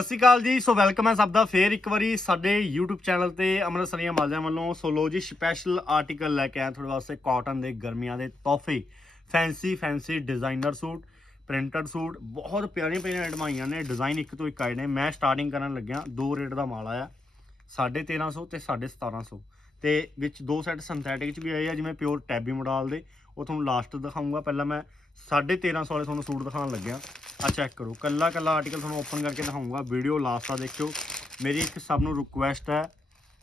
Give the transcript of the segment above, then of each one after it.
ਸਤਿ ਸ਼੍ਰੀ ਅਕਾਲ ਜੀ। ਸੋ ਵੈਲਕਮ ਹੈ ਸਭ ਦਾ। ਫੇਰ ਇੱਕ ਵਾਰੀ ਸਾਡੇ YouTube ਚੈਨਲ ਤੇ ਅੰਮ੍ਰਿਤਸਰੀਆਂ ਮਾਲਿਆਂ ਵੱਲੋਂ। ਸੋ ਲੋ ਜੀ ਸਪੈਸ਼ਲ ਆਰਟੀਕਲ ਲੈ ਕੇ ਆਇਆ ਤੁਹਾਡੇ ਵਾਸਤੇ ਕਾਟਨ ਦੇ ਗਰਮੀਆਂ ਦੇ ਤੋਹਫੇ। Fancy fancy designer suit printed suit. ਬਹੁਤ ਪਿਆਰੀਆਂ ਪਿਆਰੀਆਂ ਆਈਟਮਾਂ ਆਈਆਂ ਨੇ। ਡਿਜ਼ਾਈਨ ਇੱਕ ਤੋਂ ਇੱਕ ਆਏ ਨੇ। ਮੈਂ ਸਟਾਰਟਿੰਗ ਕਰਨ ਲੱਗਿਆ। ਦੋ ਰੇਟ ਦਾ ਮਾਲ ਆਇਆ। 1350 ਤੇ 1750 ਤੇ ਵਿੱਚ ਦੋ ਸੈੱਟ ਸਿੰਥੈਟਿਕ ਚ ਵੀ ਆਏ ਆ, ਜਿਵੇਂ ਪਿਓਰ ਟੈਬੀ ਮੋਡਲ ਦੇ। ਉਹ ਤੁਹਾਨੂੰ ਲਾਸਟ ਦਿਖਾਉਂਗਾ ਪਹਿਲਾਂ ਮੈਂ 1350 ਵਾਲੇ ਤੁਹਾਨੂੰ ਸੂਟ ਦਿਖਾਉਣ ਲੱਗਿਆ। ਆ ਚੈੱਕ ਕਰੋ। ਕੱਲਾ ਕੱਲਾ ਆਰਟੀਕਲ ਤੁਹਾਨੂੰ ਓਪਨ ਕਰਕੇ ਦਿਖਾਉਂਗਾ। ਵੀਡੀਓ ਲਾਸਟ ਤੱਕ ਦੇਖਿਓ। ਮੇਰੀ ਇੱਕ ਸਭ ਨੂੰ ਰਿਕੁਐਸਟ ਹੈ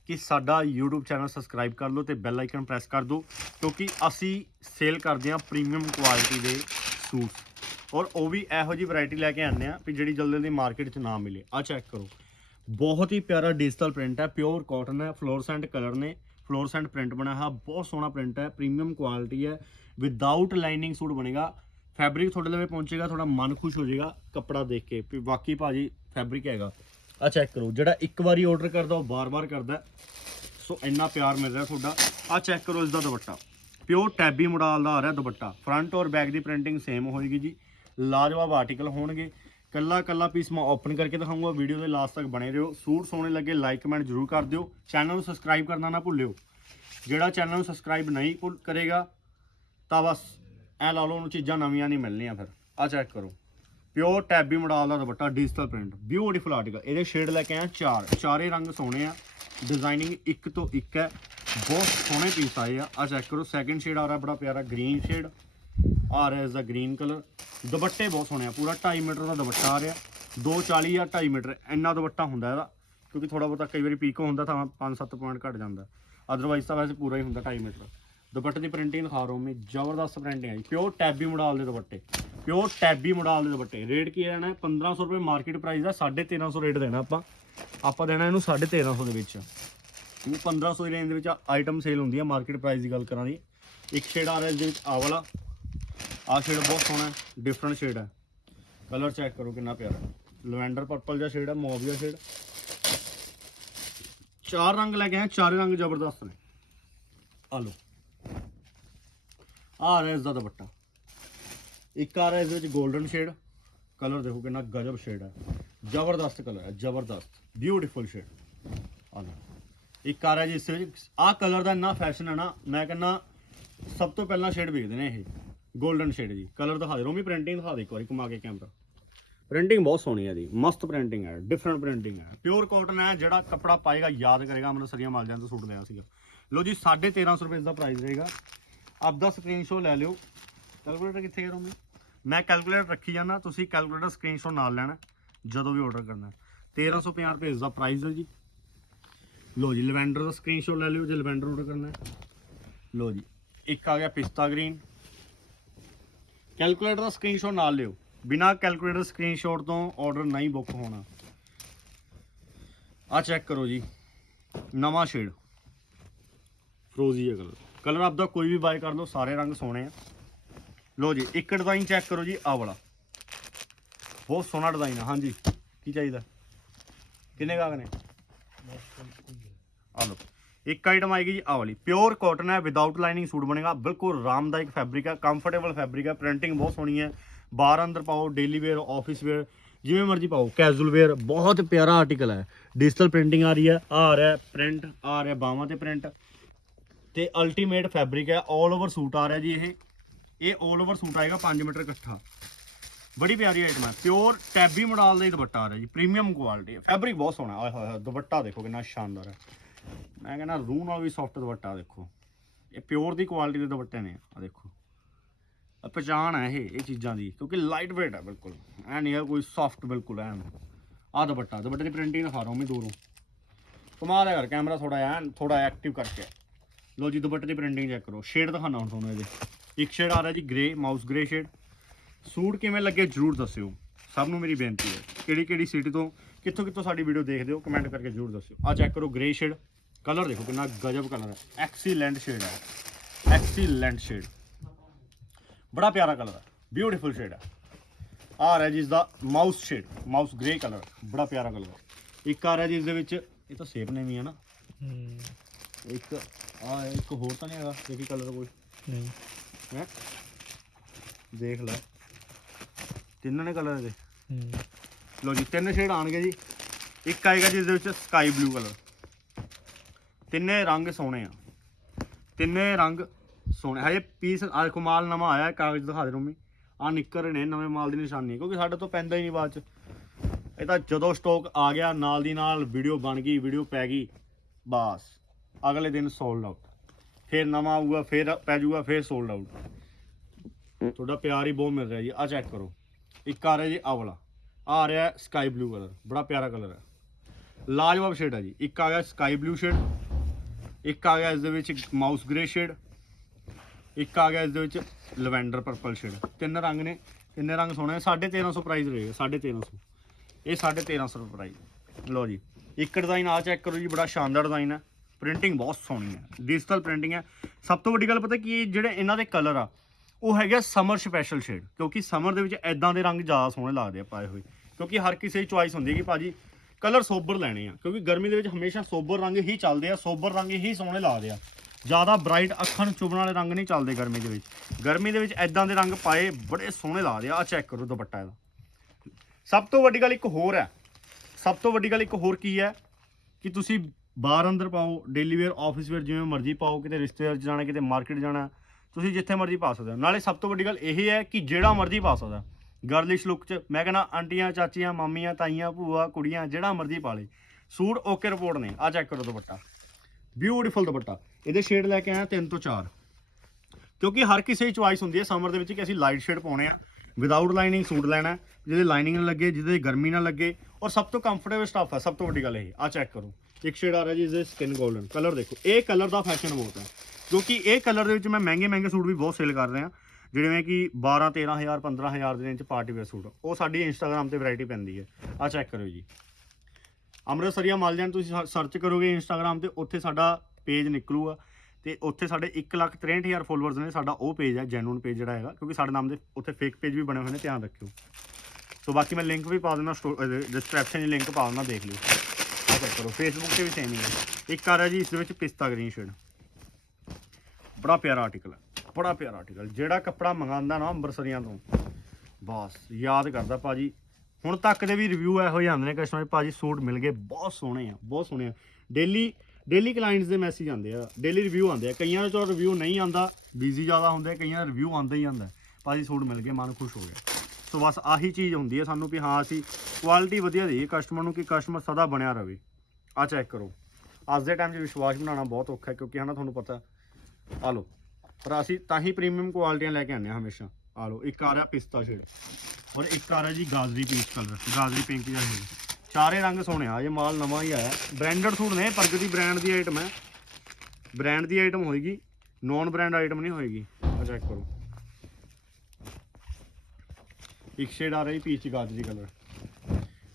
ਕਿ ਸਾਡਾ YouTube ਚੈਨਲ ਸਬਸਕ੍ਰਾਈਬ ਕਰ ਲਓ ਤੇ ਬੈਲ ਆਈਕਨ ਪ੍ਰੈਸ ਕਰ ਦਿਓ, ਕਿਉਂਕਿ ਅਸੀਂ ਸੇਲ ਕਰਦੇ ਹਾਂ ਪ੍ਰੀਮੀਅਮ ਕੁਆਲਿਟੀ ਦੇ ਸੂਟ ਔਰ ਉਹ ਵੀ ਇਹੋ ਜਿਹੀ ਵੈਰਾਈਟੀ ਲੈ ਕੇ ਆਉਂਦੇ ਆ ਵੀ ਜਿਹੜੀ ਜਲਦੀ ਜਲਦੀ ਮਾਰਕੀਟ 'ਚ ਨਾ ਮਿਲੇ। ਆ ਚੈੱਕ ਕਰੋ। ਬਹੁਤ ਹੀ ਪਿਆਰਾ ਡਿਜੀਟਲ ਪ੍ਰਿੰਟ ਹੈ ਪਿਓਰ ਕਾਟਨ ਹੈ ਫਲੋਰਸੈਂਟ ਕਲਰ ਨੇ ਫਲੋਰਸੈਂਟ ਪ੍ਰਿੰਟ ਬਣਿਆ ਹੈ ਬਹੁਤ ਸੋਹਣਾ ਪ੍ਰਿੰਟ ਹੈ ਪ੍ਰੀਮੀਅਮ ਕੁਆਲਿਟੀ ਹੈ। ਵਿਦਆਊਟ ਲਾਈਨਿੰਗ ਸੂਟ ਬਣੇਗਾ। ਫੈਬਰਿਕ ਤੁਹਾਡੇ ਲਵੇ ਪਹੁੰਚੇਗਾ, ਤੁਹਾਡਾ ਮਨ ਖੁਸ਼ ਹੋ ਜਾਏਗਾ ਕੱਪੜਾ ਦੇਖ ਕੇ ਵੀ ਵਾਕਈ ਭਾਜੀ ਫੈਬਰਿਕ ਹੈਗਾ। ਆ ਚੈੱਕ ਕਰੋ, ਜਿਹੜਾ ਇੱਕ ਵਾਰੀ ਆਰਡਰ ਕਰਦਾ, ਉਹ ਬਾਰ-ਬਾਰ ਕਰਦਾ ਸੋ ਇੰਨਾ ਪਿਆਰ ਮਿਲ ਰਿਹਾ ਤੁਹਾਡਾ। ਆ ਚੈੱਕ ਕਰੋ ਇਸ ਦਾ ਦੁਪੱਟਾ। ਪਿਓਰ ਟੈਬੀ ਮੋਡਲ ਦਾ ਆ ਰਿਹਾ ਦੁਪੱਟਾ। ਫਰੰਟ ਔਰ ਬੈਕ ਦੀ ਪ੍ਰਿੰਟਿੰਗ ਸੇਮ ਹੋਏਗੀ ਜੀ। ਲਾਜਵਾਬ ਆਰਟੀਕਲ ਹੋਣਗੇ। ਕੱਲਾ ਕੱਲਾ ਪੀਸ ਮੈਂ ਓਪਨ ਕਰਕੇ ਦਿਖਾਊਂਗਾ। ਵੀਡੀਓ ਦੇ ਲਾਸਟ ਤੱਕ ਬਣੇ ਰਹੋ। ਸੂਟ ਸੋਹਣੇ ਲੱਗੇ ਲਾਈਕ ਕਮੈਂਟ ਜ਼ਰੂਰ ਕਰ ਦਿਓ। ਚੈਨਲ ਨੂੰ ਸਬਸਕ੍ਰਾਈਬ ਕਰਨਾ ਨਾ ਭੁੱਲਿਓ। ਜਿਹੜਾ ਚੈਨਲ ਨੂੰ ਸਬਸਕ੍ਰਾਈਬ ਨਹੀਂ ਭੁੱਲ ਕਰੇਗਾ ਤਾਂ ਬਸ ਐ ਲਾ ਲਓ ਉਹਨੂੰ ਚੀਜ਼ਾਂ ਨਵੀਆਂ ਨਹੀਂ ਮਿਲਣੀਆਂ ਫਿਰ। ਆ ਚੈੱਕ ਕਰੋ। ਪਿਓਰ ਟੈਬੀ ਮੋਡਲ ਦਾ ਦੁਪੱਟਾ ਡਿਜੀਟਲ ਪ੍ਰਿੰਟ ਬਿਊਟੀਫੁਲ ਆਰਟੀਕਲ ਇਹਦੇ ਸ਼ੇਡ ਲੈ ਕੇ ਆਏ ਚਾਰ। ਚਾਰੇ ਰੰਗ ਸੋਹਣੇ ਆ। ਡਿਜ਼ਾਈਨਿੰਗ ਇੱਕ ਤੋਂ ਇੱਕ ਹੈ। ਬਹੁਤ ਸੋਹਣੇ ਪੀਸ ਆਏ ਆ। ਆ ਚੈੱਕ ਕਰੋ। ਸੈਕਿੰਡ ਸ਼ੇਡ ਆ ਰਿਹਾ, ਬੜਾ ਪਿਆਰਾ ਗ੍ਰੀਨ ਸ਼ੇਡ ਆ ਰਿਹਾ ਇਸ ਦਾ ਗ੍ਰੀਨ ਕਲਰ ਦੁਪੱਟੇ ਬਹੁਤ ਸੋਹਣੇ ਆ। ਪੂਰਾ 2.5 ਮੀਟਰ ਦਾ ਦੁਪੱਟਾ ਆ ਰਿਹਾ। 240 ਜਾਂ 2.5 ਮੀਟਰ। ਇੰਨਾ ਦੁਪੱਟਾ ਹੁੰਦਾ ਇਹਦਾ। ਕਿਉਂਕਿ ਥੋੜਾ ਬਹੁਤਾ ਕਈ ਵਾਰੀ ਪੀਕੋ ਹੁੰਦਾ ਤਾਂ 5-7 ਪੁਆਇੰਟ ਘਟ ਜਾਂਦਾ। ਅਦਰਵਾਈਜ਼ ਤਾਂ ਵੈਸੇ ਪੂਰਾ ਹੀ ਹੁੰਦਾ 2.5 ਮੀਟਰ। ਦੁਪੱਟੇ ਦੀ ਪ੍ਰਿੰਟਿੰਗ ਦਿਖਾ ਰਹਾ ਮੈਂ, ਜ਼ਬਰਦਸਤ ਪ੍ਰਿੰਟਿੰਗ ਹੈ ਜੀ ਪਿਓਰ ਟੈਬੀ ਮੋਡਲ ਦੇ ਦੁਪੱਟੇ ਪਿਓਰ ਟੈਬੀ ਮੋਡਲ ਦੇ ਦੁਪੱਟੇ। ਰੇਟ ਕੀ ਰਹਿਣਾ ਹੈ? 1500 ਰੁਪਏ ਮਾਰਕੀਟ ਪ੍ਰਾਈਸ ਦਾ 1350 ਰੇਟ ਦੇਣਾ ਆਪਾਂ। ਆਪਾਂ ਦੇਣਾ ਇਹਨੂੰ 1350 ਦੇ ਵਿੱਚ। ਇਹ 1500 ਦੀ ਰੇਂਜ ਦੇ ਵਿੱਚ ਆਈਟਮ ਸੇਲ ਹੁੰਦੀ ਹੈ ਮਾਰਕੀਟ ਪ੍ਰਾਈਸ ਦੀ ਗੱਲ ਕਰਾਂ ਦੀ ਇੱਕ ਸ਼ੇਡ ਆ ਰਿਹਾ ਇਸ ਦੇ ਵਿੱਚ ਆ ਵਾਲਾ। ਆ ਸ਼ੇਡ ਬਹੁਤ ਸੋਹਣਾ ਡਿਫਰੈਂਟ ਸ਼ੇਡ ਹੈ ਕਲਰ ਚੈੱਕ ਕਰੋ ਕਿੰਨਾ ਪਿਆਰਾ ਲਵੈਂਡਰ ਪਰਪਲ ਜਿਹਾ ਸ਼ੇਡ ਹੈ ਮੌਵ ਜਿਹਾ ਸ਼ੇਡ ਚਾਰ ਰੰਗ ਲੈ ਕੇ ਆਏ ਚਾਰੇ ਰੰਗ ਜ਼ਬਰਦਸਤ ਨੇ। ਆ ਲਓ। ਆ ਰਿਹਾ ਇਸ ਦਾ ਦੁਪੱਟਾ। ਇੱਕ ਆ ਰਿਹਾ ਇਸ ਵਿੱਚ 골ਡਨ ਸ਼ੇਡ ਕਲਰ ਦੇਖੋ ਕਿੰਨਾ ਗਜਬ ਸ਼ੇਡ ਹੈ। ਜ਼ਬਰਦਸਤ ਕਲਰ ਹੈ, ਜ਼ਬਰਦਸਤ। ਬਿਊਟੀਫੁਲ ਸ਼ੇਡ ਆ ਲਓ। ਇੱਕ ਆ ਰਿਹਾ ਜੀ, ਇਸ ਵਿੱਚ ਆਹ ਕਲਰ ਦਾ ਇੰਨਾ ਫੈਸ਼ਨ ਹੈ ਨਾ, ਮੈਂ ਕਹਿੰਦਾ ਸਭ ਤੋਂ ਪਹਿਲਾਂ ਸ਼ੇਡ ਵੇਖਦੇ ਨੇ ਇਹ। 골ਡਨ ਸ਼ੇਡ ਜੀ। ਕਲਰ ਦਿਖਾ ਦੇ ਰੋਮੀ ਪ੍ਰਿੰਟਿੰਗ ਦਿਖਾ ਦੇ ਇੱਕ ਵਾਰੀ ਘੁਮਾ ਕੇ ਕੈਮਰਾ ਪ੍ਰਿੰਟਿੰਗ ਬਹੁਤ ਸੋਹਣੀ ਹੈ ਜੀ ਮਸਤ ਪ੍ਰਿੰਟਿੰਗ ਹੈ ਡਿਫਰੈਂਟ ਪ੍ਰਿੰਟਿੰਗ ਹੈ। ਪਿਓਰ ਕਾਟਨ ਹੈ, ਜਿਹੜਾ ਕੱਪੜਾ ਪਾਏਗਾ, ਯਾਦ ਕਰੇਗਾ ਅੰਮ੍ਰਿਤਸਰੀਆਂ ਮਾਲ ਜਾਂ ਤੋਂ ਸੂਟ ਲਿਆ ਸੀਗਾ। ਲੋ ਜੀ 1350 ਰੁਪਏ ਦਾ ਪ੍ਰਾਈਸ ਰਹੇਗਾ। ਆਪਦਾ ਸਕਰੀਨਸ਼ਾਟ ਲੈ ਲਿਓ। ਕੈਲਕੂਲੇਟਰ ਕਿੱਥੇ ਹੈ ਰੋਮੀ? ਮੈਂ ਕੈਲਕੂਲੇਟਰ ਰੱਖੀ ਜਾਂਦਾ ਤੁਸੀਂ ਕੈਲਕੂਲੇਟਰ ਸਕਰੀਨਸ਼ਾਟ ਨਾਲ ਲੈਣਾ ਜਦੋਂ ਵੀ ਆਰਡਰ ਕਰਨਾ 1350 ਰੁਪਏ ਦਾ ਪ੍ਰਾਈਸ ਹੈ ਜੀ। ਲੋ ਜੀ ਲਵੈਂਡਰ ਦਾ ਸਕਰੀਨਸ਼ਾਟ ਲੈ ਲਿਓ, ਜੇ ਲਵੈਂਡਰ ਆਰਡਰ ਕਰਨਾ ਹੈ। ਲੋ ਜੀ, ਇੱਕ ਆ ਗਿਆ ਪਿਸਤਾ ਗ੍ਰੀਨ ਕੈਲਕੂਲੇਟਰ ਦਾ ਸਕਰੀਨਸ਼ਾਟ ਨਾਲ ਲਿਓ। ਬਿਨਾ ਕੈਲਕੂਲੇਟਰ ਸਕਰੀਨਸ਼ਾਟ ਤੋਂ ਆਰਡਰ ਨਹੀਂ ਬੁੱਕ ਹੋਣਾ। ਆ ਚੈੱਕ ਕਰੋ ਜੀ। ਨਵਾਂ ਸ਼ੇਡ ਫਰੋਜ਼ੀ ਹੈ ਕਲਰ ਕਲਰ ਆਪਦਾ ਕੋਈ ਵੀ ਬਾਏ ਕਰ ਲਓ ਸਾਰੇ ਰੰਗ ਸੋਹਣੇ ਆ। ਲੋ ਜੀ, ਇੱਕ ਡਿਜ਼ਾਈਨ ਚੈੱਕ ਕਰੋ ਜੀ, ਆਹ ਵਾਲਾ। ਬਹੁਤ ਸੋਹਣਾ ਡਿਜ਼ਾਈਨ ਆ, ਹਾਂਜੀ। ਕੀ ਚਾਹੀਦਾ? ਕਿੰਨੇ ਗਾਗ ਨੇ? ਆ ਲਓ, ਇੱਕ ਆਈਟਮ ਆਏਗੀ ਜੀ, ਆਹ ਵਾਲੀ। ਪਿਓਰ ਕਾਟਨ ਹੈ ਵਿਦਆਊਟ ਲਾਈਨਿੰਗ ਸੂਟ ਬਣੇਗਾ। ਬਿਲਕੁਲ ਆਰਾਮਦਾਇਕ ਫੈਬਰਿਕ ਹੈ ਕੰਫਰਟੇਬਲ ਫੈਬਰਿਕ ਹੈ ਪ੍ਰਿੰਟਿੰਗ ਬਹੁਤ ਸੋਹਣੀ ਹੈ ਬਾਹਰ ਅੰਦਰ ਪਾਓ ਡੇਲੀ ਵੇਅਰ ਆਫਿਸ ਵੇਅਰ ਜਿਵੇਂ ਮਰਜ਼ੀ ਪਾਓ ਕੈਜੂਅਲ ਵੇਅਰ ਬਹੁਤ ਪਿਆਰਾ ਆਰਟੀਕਲ ਹੈ। ਡਿਜੀਟਲ ਪ੍ਰਿੰਟਿੰਗ ਆ ਰਹੀ ਹੈ, ਆ ਰਿਹਾ ਪ੍ਰਿੰਟ ਆ ਰਿਹਾ, ਬਾਹਾਂ ਤੇ ਪ੍ਰਿੰਟ ਤੇ ਅਲਟੀਮੇਟ ਫੈਬਰਿਕ ਹੈ 올 ਓਵਰ ਸੂਟ ਆ ਰਿਹਾ ਜੀ ਇਹ। ਇਹ 올 ਓਵਰ ਸੂਟ ਆਏਗਾ 5 ਮੀਟਰ ਇਕੱਠਾ। ਬੜੀ ਪਿਆਰੀ ਆਈਟਮ ਹੈ ਪਿਓਰ ਟੈਬੀ ਮੋਡਲ ਦਾ ਹੀ ਦੁਪੱਟਾ ਆ ਰਿਹਾ ਜੀ ਪ੍ਰੀਮੀਅਮ ਕੁਆਲਿਟੀ ਹੈ। ਫੈਬਰਿਕ ਬਹੁਤ ਸੋਹਣਾ ਆਏ ਹੋਏ ਦੁਪੱਟਾ ਦੇਖੋ ਕਿੰਨਾ ਸ਼ਾਨਦਾਰ ਹੈ। ਮੈਂ ਕਹਿੰਦਾ ਰੂਹ ਨਾਲ ਵੀ ਸੌਫਟ ਦੁਪੱਟਾ ਦੇਖੋ। ਇਹ ਪਿਓਰ ਦੀ ਕੁਆਲਿਟੀ ਦੇ ਦੁਪੱਟੇ ਨੇ ਆ ਦੇਖੋ। ਆ ਪਛਾਣ ਹੈ ਇਹ ਇਹ ਚੀਜ਼ਾਂ ਦੀ, ਕਿਉਂਕਿ ਲਾਈਟ weight ਹੈ ਬਿਲਕੁਲ। ਐ ਨਹੀਂ ਹੈ ਕੋਈ ਸੌਫਟ ਬਿਲਕੁਲ ਐਨ ਆ ਦੁਪੱਟਾ, ਦੁਪੱਟੇ ਦੀ ਪ੍ਰਿੰਟਿੰਗ ਦਿਖਾ ਰਹਾ ਹਾਂ ਮੈਂ ਦੂਰੋਂ। ਕਮਾਲ ਹੈ ਯਾਰ ਕੈਮਰਾ ਥੋੜਾ ਐਨ ਥੋੜਾ ਐਕਟਿਵ ਕਰਕੇ। ਲੋ ਜੀ, ਦੁਪੱਟੇ ਦੀ ਪ੍ਰਿੰਟਿੰਗ ਚੈੱਕ ਕਰੋ। ਸ਼ੇਡ ਦਿਖਾਣਾ ਹੁਣ ਤੁਹਾਨੂੰ ਇਹਦੇ। ਇੱਕ ਸ਼ੇਡ ਆ ਰਿਹਾ ਜੀ grey mouse grey shade suit ਕਿਵੇਂ ਲੱਗੇ ਜਰੂਰ ਦੱਸਿਓ। ਸਭ ਨੂੰ ਮੇਰੀ ਬੇਨਤੀ ਹੈ। ਕਿਹੜੀ ਕਿਹੜੀ ਸਿਟੀ ਤੋਂ, ਕਿੱਥੋਂ ਕਿੱਥੋਂ ਸਾਡੀ ਵੀਡੀਓ ਦੇਖਦੇ ਹੋ ਕਮੈਂਟ ਕਰਕੇ ਜਰੂਰ ਦੱਸਿਓ। ਆ ਚੈੱਕ ਕਰੋ ਗ੍ਰੇ ਸ਼ੇਡ ਕਲਰ ਦੇਖੋ ਕਿੰਨਾ ਗਜਬ ਕਲਰ ਹੈ। ਐਕਸੀਲੈਂਟ ਸ਼ੇਡ ਹੈ। ਐਕਸੀਲੈਂਟ ਸ਼ੇਡ ਬੜਾ ਪਿਆਰਾ ਕਲਰ ਹੈ। ਬਿਊਟੀਫੁਲ ਸ਼ੇਡ ਹੈ। ਆ ਰਿਹਾ ਜੀ ਇਸ ਦਾ mouse shade mouse grey colour ਬੜਾ ਪਿਆਰਾ ਕਲਰ ਹੈ। ਇੱਕ ਆ ਰਿਹਾ ਜੀ ਇਸ ਦੇ ਵਿੱਚ, ਇਹ ਤਾਂ ਸੇਪ ਨੇ ਵੀ ਹੈ ਨਾ। ਇੱਕ ਆ ਇੱਕ ਹੋਰ ਤਾਂ ਨਹੀਂ ਹੈਗਾ ਦੇਖੀ ਕਲਰ ਕੋਈ। ਨਹੀਂ। ਹੈ? ਦੇਖ ਲੈ। ਤਿੰਨਾਂ ਨੇ ਕਲਰ ਹੂੰ। ਲਓ ਜੀ ਤਿੰਨ ਸ਼ੇਡ ਆਣਗੇ ਜੀ। ਇੱਕ ਆਏਗਾ ਜਿਸ ਦੇ ਵਿੱਚ ਸਕਾਈ ਬਲੂ ਕਲਰ ਤਿੰਨੇ ਰੰਗ ਸੋਹਣੇ ਆ। ਤਿੰਨੇ ਰੰਗ ਸੋਹਣੇ। ਹਜੇ ਪੀਸ ਆ ਕਮਾਲ ਨਵਾਂ ਆਇਆ ਕਾਗਜ਼ ਦਿਖਾ ਦੇ ਰੋਮੀ। ਆ ਨਿੱਕਰ ਨੇ ਨਵੇਂ ਮਾਲ ਦੀ ਨਿਸ਼ਾਨੀ। ਕਿਉਂਕਿ ਸਾਡੇ ਤੋਂ ਪੈਂਦਾ ਹੀ ਨਹੀਂ ਬਾਅਦ ਚ। ਇਹ ਤਾਂ ਜਦੋਂ ਸਟਾਕ ਆ ਗਿਆ ਨਾਲ ਦੀ ਨਾਲ ਵੀਡੀਓ ਬਣ ਗਈ ਵੀਡੀਓ ਪੈ ਗਈ। ਬਸ। ਅਗਲੇ ਦਿਨ ਸੋਲਡ ਆਊਟ ਫਿਰ ਨਵਾਂ ਆਊਗਾ ਫਿਰ ਪੈ ਜਾਊਗਾ ਫਿਰ ਸੋਲਡ ਆਊਟ ਤੁਹਾਡਾ ਪਿਆਰ ਹੀ ਬਹੁਤ ਮਿਲ ਰਿਹਾ ਜੀ। ਆ ਚੈੱਕ ਕਰੋ। ਇੱਕ ਆ ਰਿਹਾ ਜੀ ਆਹ ਵਾਲਾ। ਆ ਰਿਹਾ ਸਕਾਈ ਬਲੂ ਕਲਰ ਬੜਾ ਪਿਆਰਾ ਕਲਰ ਹੈ। ਲਾਜਵਾਬ ਸ਼ੇਡ ਹੈ ਜੀ। ਇੱਕ ਆ ਗਿਆ ਸਕਾਈ ਬਲੂ ਸ਼ੇਡ ਇੱਕ ਆ ਗਿਆ ਇਸ ਦੇ ਵਿੱਚ ਮਾਊਸ ਗ੍ਰੇ ਸ਼ੇਡ ਇੱਕ ਆ ਗਿਆ ਇਸ ਦੇ ਵਿੱਚ ਲਵੈਂਡਰ ਪਰਪਲ ਸ਼ੇਡ ਤਿੰਨ ਰੰਗ ਨੇ। ਤਿੰਨੇ ਰੰਗ ਸੋਹਣੇ ਆ। 1350 ਪ੍ਰਾਈਸ ਰਹੇਗਾ। 1350 ਇਹ 1350 ਰੁਪਏ ਪ੍ਰਾਈਸ ਲਓ ਜੀ। ਇੱਕ ਡਿਜ਼ਾਈਨ ਆ ਚੈੱਕ ਕਰੋ ਜੀ। ਬੜਾ ਸ਼ਾਨਦਾਰ ਡਿਜ਼ਾਈਨ ਹੈ। ਪ੍ਰਿੰਟਿੰਗ ਬਹੁਤ ਸੋਹਣੀ ਹੈ, ਡਿਜੀਟਲ ਪ੍ਰਿੰਟਿੰਗ ਹੈ। ਸਭ ਤੋਂ ਵੱਡੀ ਗੱਲ ਪਤਾ ਕੀ ਜਿਹੜੇ ਇਹਨਾਂ ਦੇ ਕਲਰ ਆ, ਉਹ ਹੈਗਾ ਸਮਰ ਸਪੈਸ਼ਲ ਸ਼ੇਡ ਕਿਉਂਕਿ ਸਮਰ ਦੇ ਵਿੱਚ ਐਦਾਂ ਦੇ ਰੰਗ ਜ਼ਿਆਦਾ ਸੋਹਣੇ ਲੱਗਦੇ ਆ ਪਾਏ ਹੋਏ, ਕਿਉਂਕਿ ਹਰ ਕਿਸੇ ਦੀ ਚੁਆਇਸ ਹੁੰਦੀ ਹੈ ਕਿ ਭਾਜੀ ਕਲਰ ਸੋਬਰ ਲੈਣੇ ਆ, ਕਿਉਂਕਿ ਗਰਮੀ ਦੇ ਵਿੱਚ ਹਮੇਸ਼ਾ ਸੋਬਰ ਰੰਗ ਹੀ ਚੱਲਦੇ ਆ, ਸੋਬਰ ਰੰਗ ਹੀ ਸੋਹਣੇ ਲੱਗਦੇ ਆ। ਜ਼ਿਆਦਾ ਬ੍ਰਾਈਟ ਅੱਖਾਂ ਨੂੰ ਚੁਭਣ ਵਾਲੇ ਰੰਗ ਨਹੀਂ ਚੱਲਦੇ ਗਰਮੀ ਦੇ ਵਿੱਚ। ਗਰਮੀ ਦੇ ਵਿੱਚ ਐਦਾਂ ਦੇ ਰੰਗ ਪਾਏ ਬੜੇ ਸੋਹਣੇ ਲੱਗਦੇ ਆ। ਆ ਚੈੱਕ ਕਰੋ ਦੁਪੱਟਾ ਇਹਦਾ। ਸਭ ਤੋਂ ਵੱਡੀ ਗੱਲ ਇੱਕ ਹੋਰ ਹੈ। ਸਭ ਤੋਂ ਵੱਡੀ ਗੱਲ ਇੱਕ ਹੋਰ ਕੀ ਹੈ, ਕਿ ਤੁਸੀਂ ਬਾਹਰ ਅੰਦਰ ਪਾਓ ਡੇਲੀ ਵੇਅਰ ਆਫਿਸ ਵੇਅਰ ਜਿਵੇਂ ਮਰਜ਼ੀ ਪਾਓ, ਕਿਤੇ ਰਿਸ਼ਤੇਦਾਰ 'ਚ ਜਾਣਾ, ਕਿਤੇ ਮਾਰਕੀਟ ਜਾਣਾ, ਤੁਸੀਂ ਜਿੱਥੇ ਮਰਜ਼ੀ ਪਾ ਸਕਦੇ ਹੋ। ਨਾਲੇ ਸਭ ਤੋਂ ਵੱਡੀ ਗੱਲ ਇਹ ਹੈ ਕਿ ਜਿਹੜਾ ਮਰਜ਼ੀ ਪਾ ਸਕਦਾ। ਗਰਲਿਸ਼ ਲੁੱਕ 'ਚ ਮੈਂ ਕਹਿੰਦਾ ਆਂਟੀਆਂ, ਚਾਚੀਆਂ, ਮਾਮੀਆਂ, ਤਾਈਆਂ, ਭੂਆ, ਕੁੜੀਆਂ ਜਿਹੜਾ ਮਰਜ਼ੀ ਪਾ ਲੇ। ਸੂਟ ਓਕੇ ਰਿਪੋਰਟ ਨੇ ਆ ਚੈੱਕ ਕਰੋ ਦੁਪੱਟਾ। ਬਿਊਟੀਫੁਲ ਦੁਪੱਟਾ। ਇਹਦੇ ਸ਼ੇਡ ਲੈ ਕੇ ਆਇਆ 3 ਤੋਂ 4 ਕਿਉਂਕਿ ਹਰ ਕਿਸੇ ਦੀ ਚੁਆਇਸ ਹੁੰਦੀ ਹੈ। ਸਮਰ ਦੇ ਵਿੱਚ ਕਿ ਅਸੀਂ ਲਾਈਟ ਸ਼ੇਡ ਪਾਉਣੇ ਆ ਵਿਦਆਊਟ ਲਾਈਨਿੰਗ ਸੂਟ ਲੈਣਾ ਜਿਹਦੇ ਲਾਈਨਿੰਗ ਨਾ ਲੱਗੇ, ਜਿਹਦੇ ਗਰਮੀ ਨਾ ਲੱਗੇ। ਔਰ ਸਭ ਤੋਂ ਕੰਫਰਟੇਬਲ ਸਟਾਫ ਹੈ, ਸਭ ਤੋਂ ਵੱਡੀ ਗੱਲ ਇਹ ਆ ਚੈੱਕ ਕਰੋ। ਇੱਕ ਸ਼ੇਡ ਆ ਰਿਹਾ ਜੀ ਇਸਦੇ ਸਕਿਨ ਗੋਲਡਨ ਕਲਰ ਦੇਖੋ, ਇਹ ਕਲਰ ਦਾ ਫੈਸ਼ਨ ਬਹੁਤ ਹੈ। ਕਿਉਂਕਿ ਇਹ ਕਲਰ ਦੇ ਵਿੱਚ ਮੈਂ ਮਹਿੰਗੇ ਮਹਿੰਗੇ ਸੂਟ ਵੀ ਬਹੁਤ ਸੇਲ ਕਰ ਰਿਹਾ। ਜਿਵੇਂ ਕਿ 12 13000 15000 ਦੇ ਰੇਂਜ ਪਾਰਟੀ ਵੇਅਰ ਸੂਟ। ਉਹ ਸਾਡੀ ਇੰਸਟਾਗ੍ਰam ਤੇ ਵੈਰਾਈਟੀ ਪੈਂਦੀ ਹੈ। ਆ ਚੈੱਕ ਕਰੋ ਜੀ। ਅੰਮ੍ਰਿਤਸਰੀਆ ਮਾਲ ਜਾਨ ਤੁਸੀਂ ਸਰਚ ਕਰੋਗੇ ਇੰਸਟਾਗ੍ਰam ਤੇ, ਉੱਥੇ ਸਾਡਾ ਪੇਜ ਨਿਕਲੂਗਾ। ਤੇ ਉੱਥੇ ਸਾਡੇ 163000 ਫੋਲੋਅਰਸ ਨੇ, ਸਾਡਾ ਉਹ ਪੇਜ ਹੈ ਜੈਨੂਨ ਪੇਜ ਜਿਹੜਾ ਹੈਗਾ। ਕਿਉਂਕਿ ਸਾਡੇ ਨਾਮ ਦੇ ਉੱਥੇ ਫੇਕ ਪੇਜ ਵੀ ਬਣੇ ਹੋਏ ਨੇ, ਧਿਆਨ ਰੱਖਿਓ। ਸੋ ਬਾਕੀ ਮੈਂ ਲਿੰਕ ਵੀ ਪਾ ਦਿੰਦਾ ਡਿਸਕ੍ਰਿਪਸ਼ਨ 'ਚ ਲਿੰਕ ਪਾ ਦਿੰਦਾ, ਦੇਖ ਲਿਓ। ਆ ਚੈੱਕ ਕਰੋ। ਫੇਸਬੁੱਕ ਤੇ ਵੀ ਸੇਮ ਹੀ ਹੈ। ਇੱਕ ਆ ਰਿਹਾ ਜੀ, ਇਸ ਦੇ ਵਿੱਚ ਪਿਸਤਾ ਗ੍ਰੀਨ ਸ਼ੇਡ ਬੜਾ ਪਿਆਰਾ ਆਰਟੀਕਲ ਹੈ। ਬੜਾ ਪਿਆਰਾ ਆਰਟੀਕਲ ਜਿਹੜਾ ਕੱਪੜਾ ਮੰਗਾਉਂਦਾ ਨਾ ਅੰਮ੍ਰਿਤਸਰੀਆਂ ਤੋਂ। ਬਸ, ਯਾਦ ਕਰਦਾ ਭਾਜੀ। ਹੁਣ ਤੱਕ ਦੇ ਵੀ ਰਿਵਿਊ ਇਹੋ ਜਿਹੇ ਆਉਂਦੇ ਨੇ ਕਸਟਮਰ ਭਾਜੀ, ਸੂਟ ਮਿਲ ਗਏ। ਬਹੁਤ ਸੋਹਣੇ ਆ, ਬਹੁਤ ਸੋਹਣੇ ਆ। ਡੇਲੀ ਡੇਲੀ ਕਲਾਇੰਟਸ ਦੇ ਮੈਸੇਜ ਆਉਂਦੇ ਆ। ਡੇਲੀ ਰਿਵਿਊ ਆਉਂਦੇ ਆ। ਕਈਆਂ ਦਾ ਚੋਂ ਰਿਵਿਊ ਨਹੀਂ ਆਉਂਦਾ। ਬਿਜ਼ੀ ਜ਼ਿਆਦਾ ਹੁੰਦੇ ਕਈਆਂ ਦਾ ਰਿਵਿਊ ਆਉਂਦਾ ਹੀ ਆਉਂਦਾ ਭਾਜੀ, ਸੂਟ ਮਿਲ ਗਏ, ਮਨ ਖੁਸ਼ ਹੋ ਗਿਆ। ਸੋ ਬਸ ਆਹੀ ਚੀਜ਼ ਹੁੰਦੀ ਹੈ ਸਾਨੂੰ ਵੀ ਹਾਂ, ਅਸੀਂ ਕੁਆਲਿਟੀ ਵਧੀਆ ਦੇਈਏ ਕਸਟਮਰ ਨੂੰ ਕਿ ਕਸਟਮਰ ਸਦਾ ਬਣਿਆ ਰਵੇ ਆ ਚੈੱਕ ਕਰੋ। ਅੱਜ ਦੇ ਟਾਈਮ 'ਚ ਵਿਸ਼ਵਾਸ ਬਣਾਉਣਾ ਬਹੁਤ ਔਖਾ ਹੈ ਕਿਉਂਕਿ ਹਨਾ ਤੁਹਾਨੂੰ ਪਤਾ ਆ ਲਓ। ਪਰ ਅਸੀਂ ਤਾਂ ਹੀ ਪ੍ਰੀਮੀਅਮ ਕੁਆਲਿਟੀਆਂ ਲੈ ਕੇ ਆਉਂਦੇ ਹਾਂ ਹਮੇਸ਼ਾ। ਆ ਲਓ, ਇੱਕ ਆ ਰਿਹਾ ਪਿਸਤਾ ਸ਼ੇਡ। ਔਰ ਇੱਕ ਆ ਰਿਹਾ ਜੀ ਗਾਜ਼ਰੀ ਪੀਚ ਕਲਰ ਗਾਜ਼ਰੀ ਪਿੰਕ ਜਿਹਾ ਸ਼ੇਡ। ਚਾਰੇ ਰੰਗ ਸੋਹਣੇ ਆ। ਇਹ ਮਾਲ ਨਵਾਂ ਹੀ ਆਇਆ। ਬ੍ਰਾਂਡਡ ਸੂਟ ਨੇ ਪ੍ਰਗਤੀ ਬ੍ਰਾਂਡ ਦੀ ਆਈਟਮ ਹੈ ਬ੍ਰਾਂਡ ਦੀ ਆਈਟਮ ਹੋਏਗੀ। ਨੌਨ ਬ੍ਰਾਂਡ ਆਈਟਮ ਨਹੀਂ ਹੋਏਗੀ। ਆ ਚੈੱਕ ਕਰੋ। ਇੱਕ ਸ਼ੇਡ ਆ ਰਹੀ ਪੀਚ ਗਾਜਰੀ ਕਲਰ